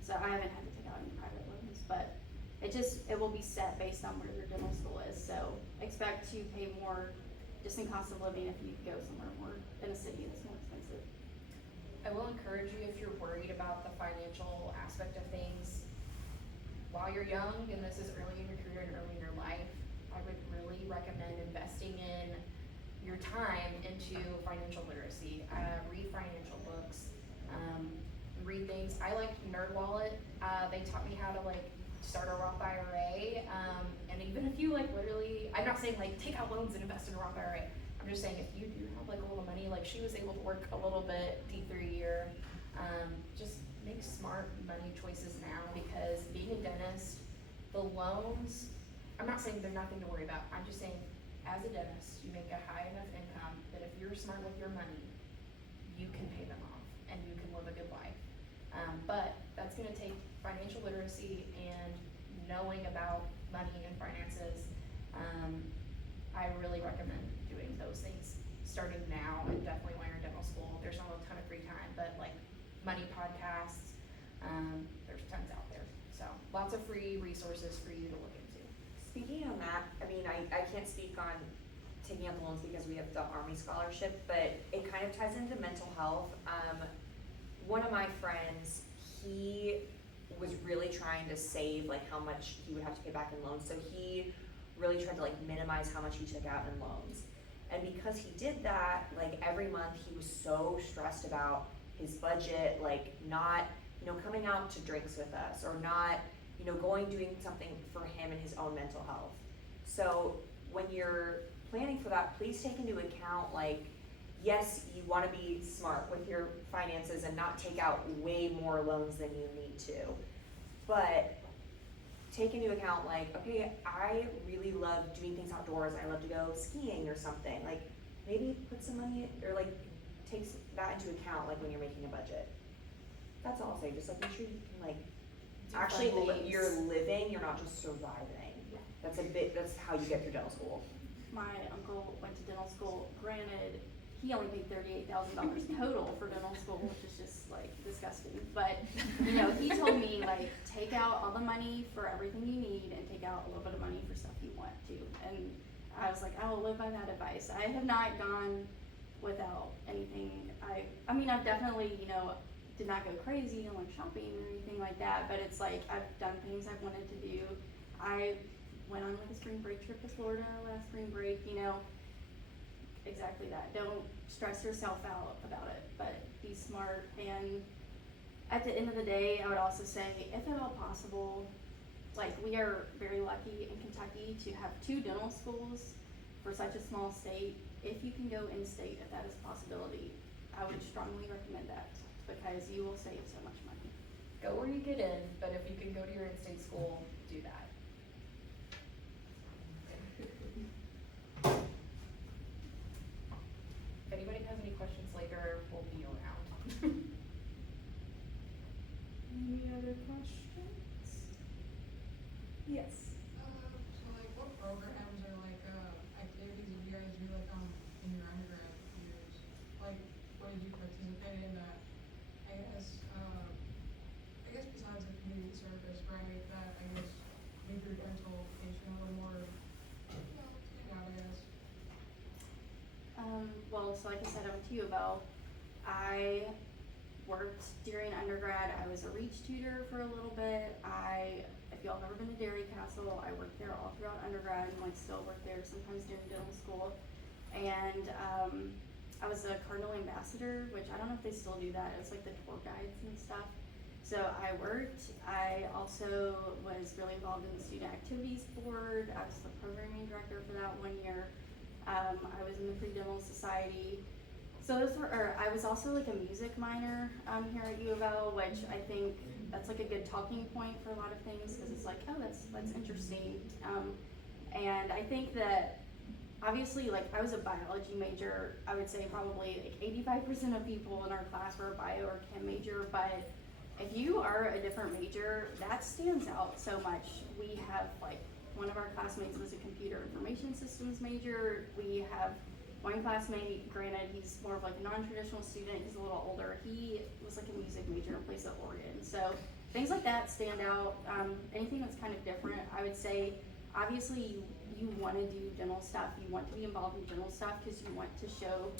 So I haven't had to take out any private loans, but it will be set based on where your dental school is, so expect to pay more just in cost of living if you go somewhere more in a city that's more expensive. I will encourage you, if you're worried about the financial aspect of things, while you're young and this is early in your career and early in your life, I would really recommend investing in your time into financial literacy. Read financial books, read things. I like NerdWallet. They taught me how to like start a Roth IRA, and even if you like literally, I'm not saying like take out loans and invest in a Roth IRA. I'm just saying if you do have like a little money, like she was able to work a little bit deeper a year, just make smart money choices now, because being a dentist, the loans, I'm not saying they're nothing to worry about. I'm just saying as a dentist, you make a high enough income that if you're smart with your money, you can pay them off and you can live a good life. But that's gonna take financial literacy and knowing about money and finances. I really recommend doing those things starting now, and definitely while you're in dental school. There's not a ton of free time, but like money podcasts, there's tons out there. So lots of free resources for you to look into. Speaking on that, I mean, I can't speak on taking out the loans because we have the Army scholarship, but it kind of ties into mental health. One of my friends, he was really trying to save like how much he would have to pay back in loans, so he really tried to like minimize how much he took out in loans. And because he did that, like every month he was so stressed about his budget, like not, coming out to drinks with us, or not, doing something for him and his own mental health. So when you're planning for that, please take into account, like, yes, you wanna be smart with your finances and not take out way more loans than you need to. But take into account, like, okay, I really love doing things outdoors. I love to go skiing or something. Like, maybe put some money, or like, take that into account, like when you're making a budget. That's all I'll say. Just like make sure you can like actually you're living. You're not just surviving. Yeah. That's how you get through dental school. My uncle went to dental school. Granted, he only paid $38,000 total for dental school, which is just like disgusting. But he told me like take out all the money for everything you need and take out a little bit of money for stuff you want to. And I was like, I will live by that advice. I have not gone without anything. I mean, I've definitely did not go crazy on like shopping or anything like that. But it's like I've done things I've wanted to do. I went on like a spring break trip to Florida last spring break. Exactly that. Don't stress yourself out about it, but be smart. And at the end of the day, I would also say, if at all possible, like we are very lucky in Kentucky to have 2 dental schools for such a small state. If you can go in-state, if that is a possibility, I would strongly recommend that, because you will save so much money. Go where you get in, but if you can go to your in-state school, do that. If anybody has any questions later, we'll be around. Any other questions? Yes. So like what programs or like activities did you guys do like in your undergrad years? Like what did you participate in that I guess besides the community service, right, that I guess made your dental education a little more stand out, I guess? Well, so like I said, I went to U of L. I worked during undergrad. I was a reach tutor for a little bit. If y'all have ever been to Dairy Castle, I worked there all throughout undergrad and like still work there sometimes during dental school. And I was a Cardinal Ambassador, which I don't know if they still do that. It was like the tour guides and stuff. So I worked. I also was really involved in the Student Activities Board. I was the programming director for that 1 year. I was in the Pre-Dental Society. So those were, or I was also like a music minor here at U of L, which I think that's like a good talking point for a lot of things because it's like, oh, that's interesting. And I think that obviously, like, I was a biology major. I would say probably like 85% of people in our class were a bio or chem major, but if you are a different major, that stands out so much. We have, like, one of our classmates was a computer information systems major. We have one classmate, granted, he's more of like a non-traditional student, he's a little older. He was like a music major in place at Oregon. So things like that stand out. Anything that's kind of different, I would say, obviously you want to do dental stuff, you want to be involved in dental stuff because you want to show,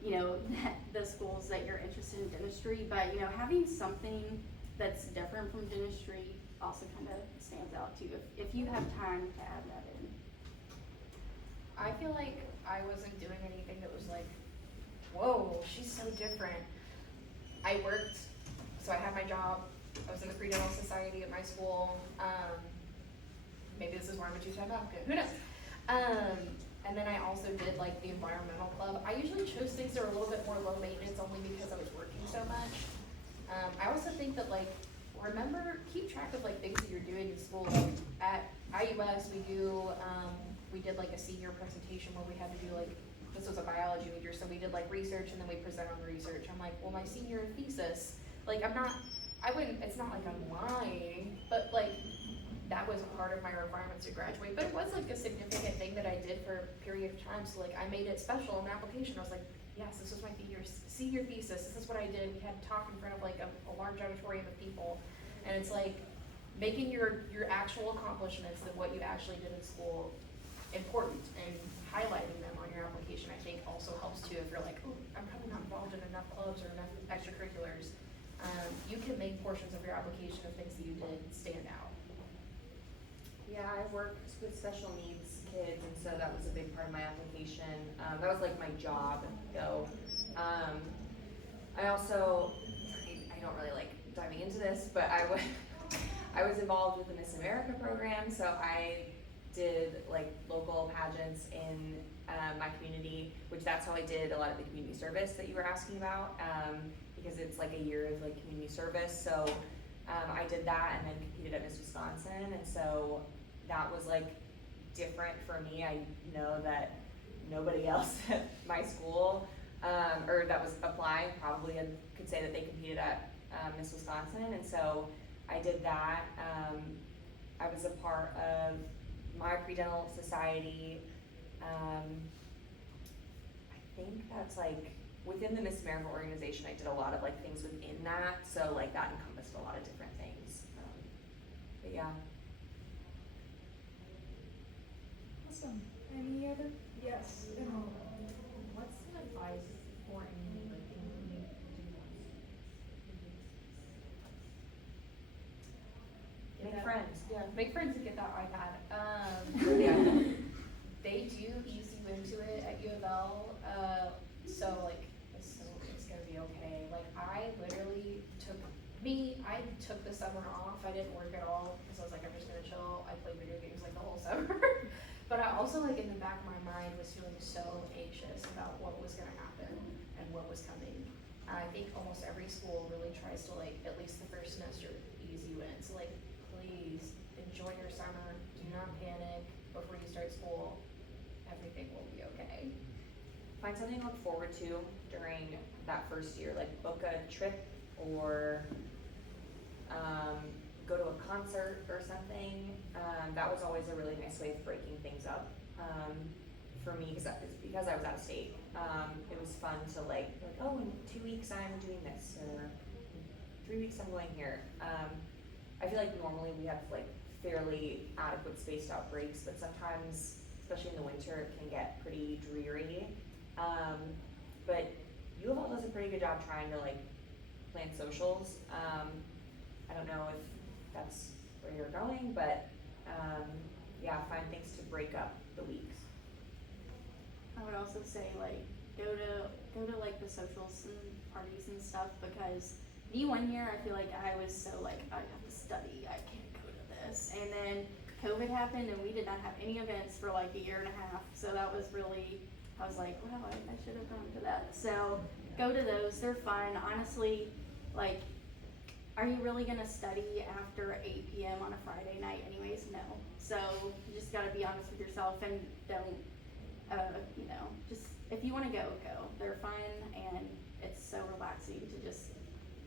you know, that the schools that you're interested in dentistry, but you know, having something that's different from dentistry also kind of stands out too, if you have time to add that in. I feel like I wasn't doing anything that was like, whoa, she's so different. I worked, so I had my job, I was in the Pre-Dental Society at my school. Maybe this is why I'm a two-time applicant, who knows? And then I also did like the environmental club. I usually chose things that were a little bit more low maintenance only because I was working so much. I also think that like, keep track of like things that you're doing in school. Like at IUS we did like a senior presentation where we had to do like, this was a biology major, so we did like research and then we present on the research. I'm like, well, my senior thesis, like it's not like I'm lying, but like that was part of my requirements to graduate, but it was like a significant thing that I did for a period of time. So like I made it special in the application. I was like, yes, this was my senior thesis. This is what I did. We had to talk in front of like a large auditorium of people. And it's like making your actual accomplishments of what you actually did in school important and highlighting them on your application, I think also helps too. If you're like, oh, I'm probably not involved in enough clubs or enough extracurriculars, you can make portions of your application of things that you did stand out. Yeah, I worked with special needs kids, and so that was a big part of my application. That was like my job, though. I also, I don't really like diving into this, but I was involved with the Miss America program, so I did like local pageants in my community, which that's how I did a lot of the community service that you were asking about, because it's like a year of like community service. So I did that and then competed at Miss Wisconsin, and so that was like different for me. I know that nobody else at my school or that was applying probably could say that they competed at Miss Wisconsin, and so I did that. I was a part of my Pre-Dental Society. I think that's like within the Miss America organization. I did a lot of like things within that, so like that encompassed a lot of different things. But yeah. Awesome. Any other? Yes. What's the advice for any like incoming Make friends. Yeah, make friends and get that iPad. Yeah. They do ease you into it at U of L, so like, it's gonna be okay. Like, I literally I took the summer off. I didn't work at all because I was like, I'm just gonna chill. I played video games like the whole summer. But I also, like, in the back of my mind was feeling so anxious about what was gonna happen and what was coming. I think almost every school really tries to, like, at least the first semester, ease you in. So, like, please enjoy your summer. Do not panic before you start school. Everything will be okay. Find something to look forward to during that first year, like book a trip or go to a concert or something. That was always a really nice way of breaking things up for me because I was out of state. It was fun to like, oh, in 2 weeks I'm doing this, or in 3 weeks I'm going here. I feel like normally we have like fairly adequate spaced out breaks, but sometimes, especially in the winter, it can get pretty dreary. But U of L does a pretty good job trying to like plan socials. I don't know if that's where you're going, but, yeah, find things to break up the weeks. I would also say like go to like the socials and parties and stuff, because D1 year I feel like I was so like I have to study, I can't go to this, and then COVID happened and we did not have any events for like a year and a half, so that was really, I was like, wow, I should have gone to that. So go to those, they're fun. Honestly, like, are you really gonna study after 8 p.m. on a Friday night anyways? No. So you just gotta be honest with yourself and don't, you know, just, if you wanna go, go. They're fun and it's so relaxing to just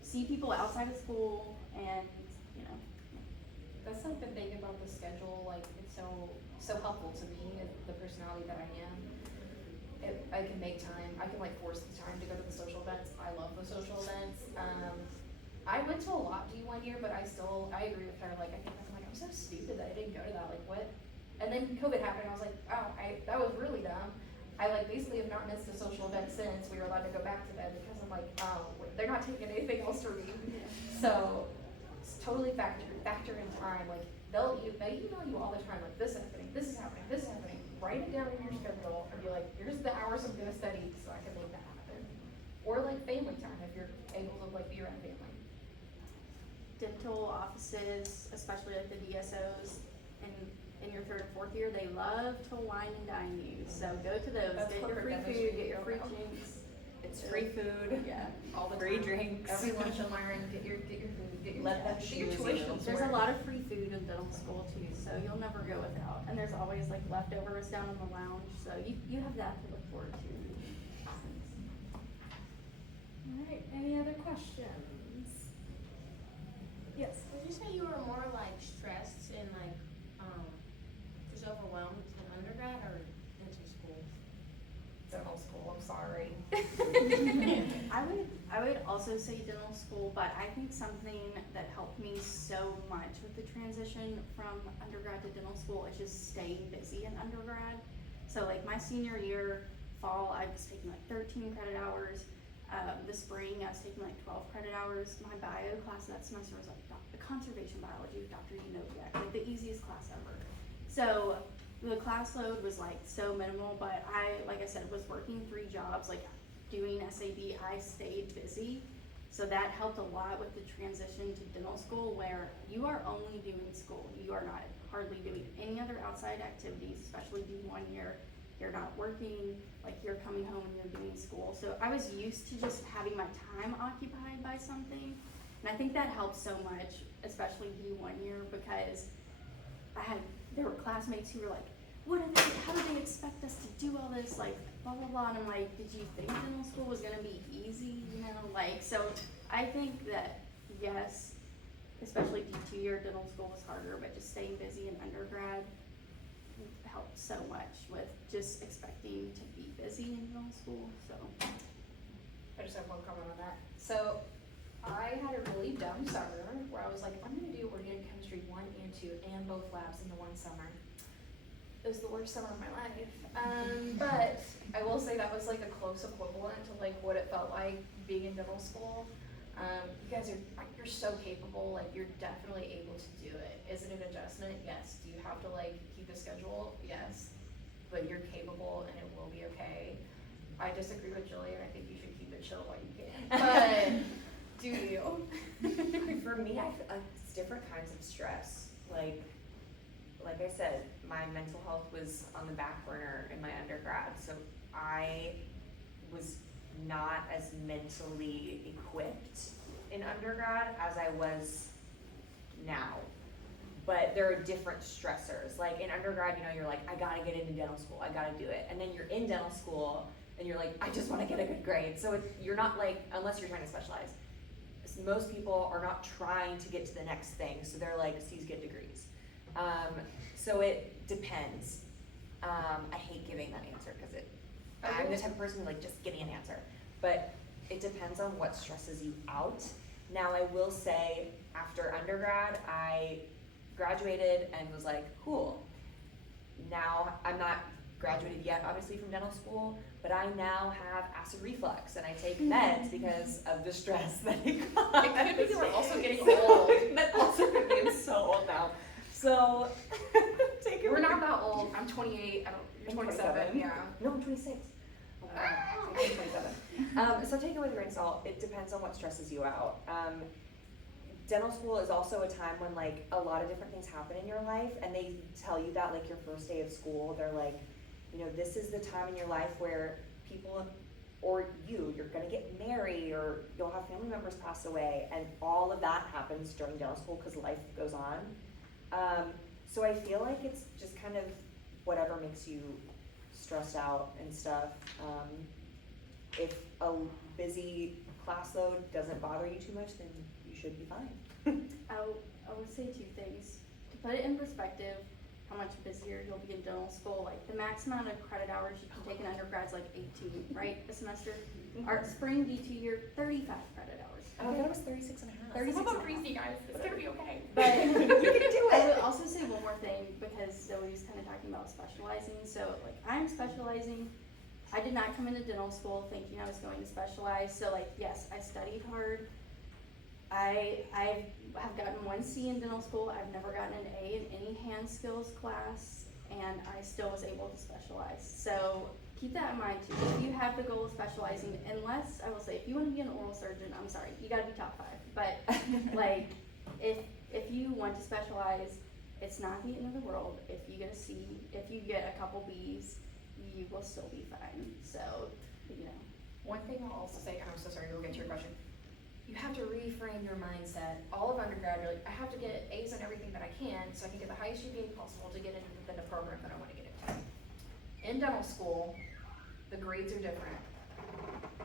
see people outside of school and, you know. That's like the thing about the schedule, like, it's so helpful to me, and the personality that I am. I can make time, I can like force the time to go to the social events. I love the social events. I went to a lot D1 year, but I agree with her, like, I think I'm like, I'm so stupid that I didn't go to that, like, what? And then COVID happened, and I was like, oh, that was really dumb. I like basically have not missed a social event since we were allowed to go back to them, because I'm like, oh, they're not taking anything else from me. So, it's totally factor in time, like, they email you all the time, like, this is happening, this is happening, this is happening. Write it down in your schedule and be like, here's the hours I'm gonna study so I can make that happen. Or like family time, if you're able to like be around family. Dental offices, especially like the DSOs in your 3rd and 4th year, they love to wine and dine you. So go to those, That's get your free corporate food, dentistry, get your free don't know. drinks. It's free food. Yeah. All the Free time. drinks. Every lunch and learn, get your food, get your Let them get your choose tuition. you. There's a lot of free food in dental school too, so you'll never go without. And there's always like leftovers down in the lounge, so you have that to look forward to. Alright, any other questions? Yes. Would you say you were more like stressed and like, just overwhelmed in undergrad or dental school? Dental school, I'm sorry. I would also say dental school, but I think something that helped me so much with the transition from undergrad to dental school is just staying busy in undergrad. So like my senior year, fall, I was taking like 13 credit hours. The spring, I was taking like 12 credit hours. My bio class that semester was like conservation biology with Dr. Unoviak, like the easiest class ever. So the class load was like so minimal, but like I said, was working 3 jobs, like doing SAB, I stayed busy. So that helped a lot with the transition to dental school, where you are only doing school. You are not hardly doing any other outside activities, especially D1 year. You're not working, like you're coming home and you're doing school. So I was used to just having my time occupied by something. And I think that helped so much, especially D1 year, because there were classmates who were like, how do they expect us to do all this, like, blah, blah, blah, and I'm like, did you think dental school was gonna be easy, you know, like, so I think that, yes, especially D2 year, dental school was harder, but just staying busy in undergrad helped so much with just expecting to be busy in dental school, so. I just have one comment on that. So, I had a really dumb summer where I was like, I'm gonna do organic chemistry 1 and 2 and both labs into one summer. It was the worst summer of my life. But I will say that was like a close equivalent to like what it felt like being in dental school. You guys you're so capable, like you're definitely able to do it. Is it an adjustment? Yes. Do you have to like keep a schedule? Yes. But you're capable and it will be okay. I disagree with Jillian. I think you should keep it chill while you can. But do you? For me, it's different kinds of stress. Like I said, my mental health was on the back burner in my undergrad, so I was not as mentally equipped in undergrad as I was now. But there are different stressors. Like in undergrad, you know, you're like, I gotta get into dental school, I gotta do it. And then you're in dental school and you're like, I just wanna get a good grade. So you're not like, unless you're trying to specialize. Most people are not trying to get to the next thing, so they're like, C's get degrees. So it depends. I hate giving that answer because I'm the type of person who like just give me an answer. But it depends on what stresses you out. Now I will say, after undergrad, I graduated and was like, cool. Now I'm not graduated yet, obviously, from dental school, but I now have acid reflux and I take meds because of the stress that it caused. It could be that we're also getting So, old. That also could be, I'm so old now. So, take it We're with not a- that old. I'm 28. You're I'm 27. Yeah. No, I'm 26. Oh, wow. I'm 27. So take it with a grain of salt. It depends on what stresses you out. Dental school is also a time when like a lot of different things happen in your life, and they tell you that like your first day of school, they're like, you know, this is the time in your life where people or you're gonna get married or you'll have family members pass away, and all of that happens during dental school because life goes on. So I feel like it's just kind of whatever makes you stressed out and stuff. If a busy class load doesn't bother you too much, then you should be fine. I would say two things. To put it in perspective, how much busier you'll be in dental school, like the max amount of credit hours you can take in undergrad's like 18, right, a semester? Our spring D2 year, 35 credit hours. I thought it was 36 and a half. 36 I'm and a a half. greasy, guys. It's gonna be okay. But You can do I it. would also say one more thing, because Zoe was kind of talking about specializing. So like I'm specializing. I did not come into dental school thinking I was going to specialize. So like yes, I studied hard. I have gotten 1 C in dental school. I've never gotten an A in any hand skills class, and I still was able to specialize. So keep that in mind too. If you have the goal of specializing, unless I will say, if you want to be an oral surgeon, I'm sorry, you got to be top 5. But like, if you want to specialize, it's not the end of the world. If you get a C, if you get a couple B's, you will still be fine. So, you know. One thing I'll also say, and I'm so sorry, we'll get to your question. You have to reframe your mindset. All of undergrad, you're like, I have to get A's in everything that I can so I can get the highest GPA possible to get into the program that I want to get into. In dental school, the grades are different.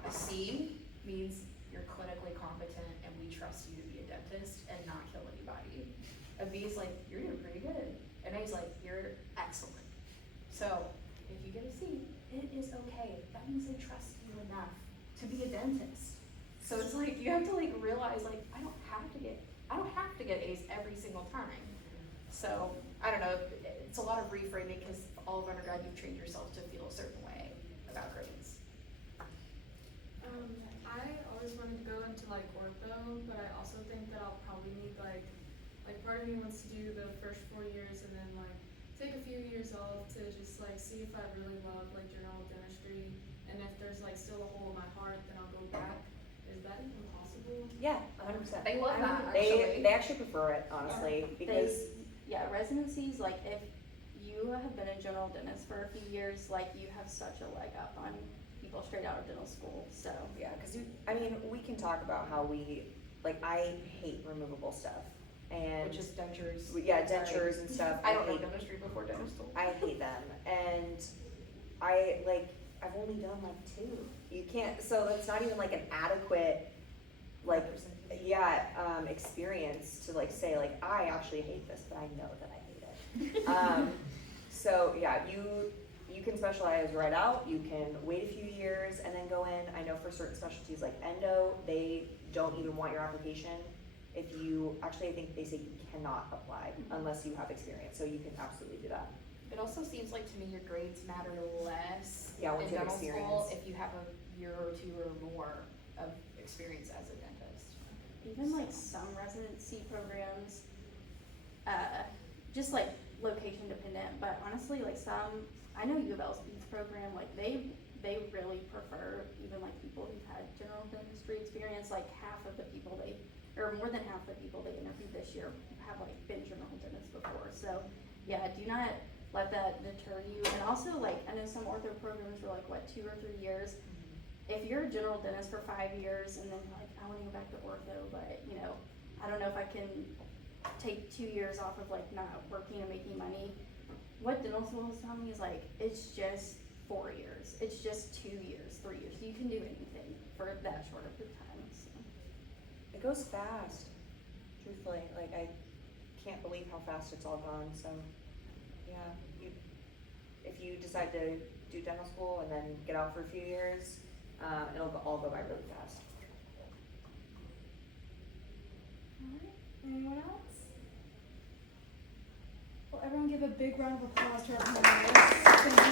A C means you're clinically competent and we trust you to be a dentist and not kill anybody. A B is like, you're doing pretty good. An A is like, you're excellent. So if you get a C, it is okay. That means they trust you enough to be a dentist. So it's like, you have to like realize like, I don't have to get A's every single time. So, I don't know, it's a lot of reframing because all of undergrad you've trained yourself to feel a certain way about grades. I always wanted to go into like ortho, but I also think that I'll probably need like part of me wants to do the first 4 years and then like take a few years off to just like see if I really love like general dentistry, and if there's like still a hole in my heart, then I'll go back. Is that even possible? Yeah, 100%. They love that, They actually prefer it, honestly, because Residencies, like if you have been a general dentist for a few years, like you have such a leg up on people straight out of dental school, so. yeah, because I mean, we can talk about how I hate removable stuff, and Which is dentures. yeah, dentures and stuff. I don't know hate, dentistry before dental. I hate them, and I've only done like 2. You can't, so it's not even like an adequate, experience to like say like I actually hate this, but I know that I hate it. So yeah, you can specialize right out. You can wait a few years and then go in. I know for certain specialties like endo, they don't even want your application. If you actually, I think they say you cannot apply unless you have experience. So you can absolutely do that. It also seems like to me your grades matter less Yeah, once in you have dental school experience. if you have a year or 2 or more of experience as a dentist. Even like some residency programs, just like location dependent, but honestly, like some, I know U of L's PEDS program, like they really prefer even like people who've had general dentistry experience. Like more than half the people they interviewed this year have like been general dentists before. So yeah, do not let that deter you. And also like, I know some ortho programs are like, 2 or 3 years. If you're a general dentist for 5 years and then like, I wanna go back to ortho, but you know, I don't know if I can take 2 years off of like not working and making money. What dental school is telling me is like, it's just 4 years. It's just 2 years, 3 years. You can do anything for that short of a time, so. It goes fast, truthfully. Like I can't believe how fast it's all gone. So yeah, if you decide to do dental school and then get out for a few years, it'll all go by really fast. Alright, anyone else? Well, everyone give a big round of applause to our panelists.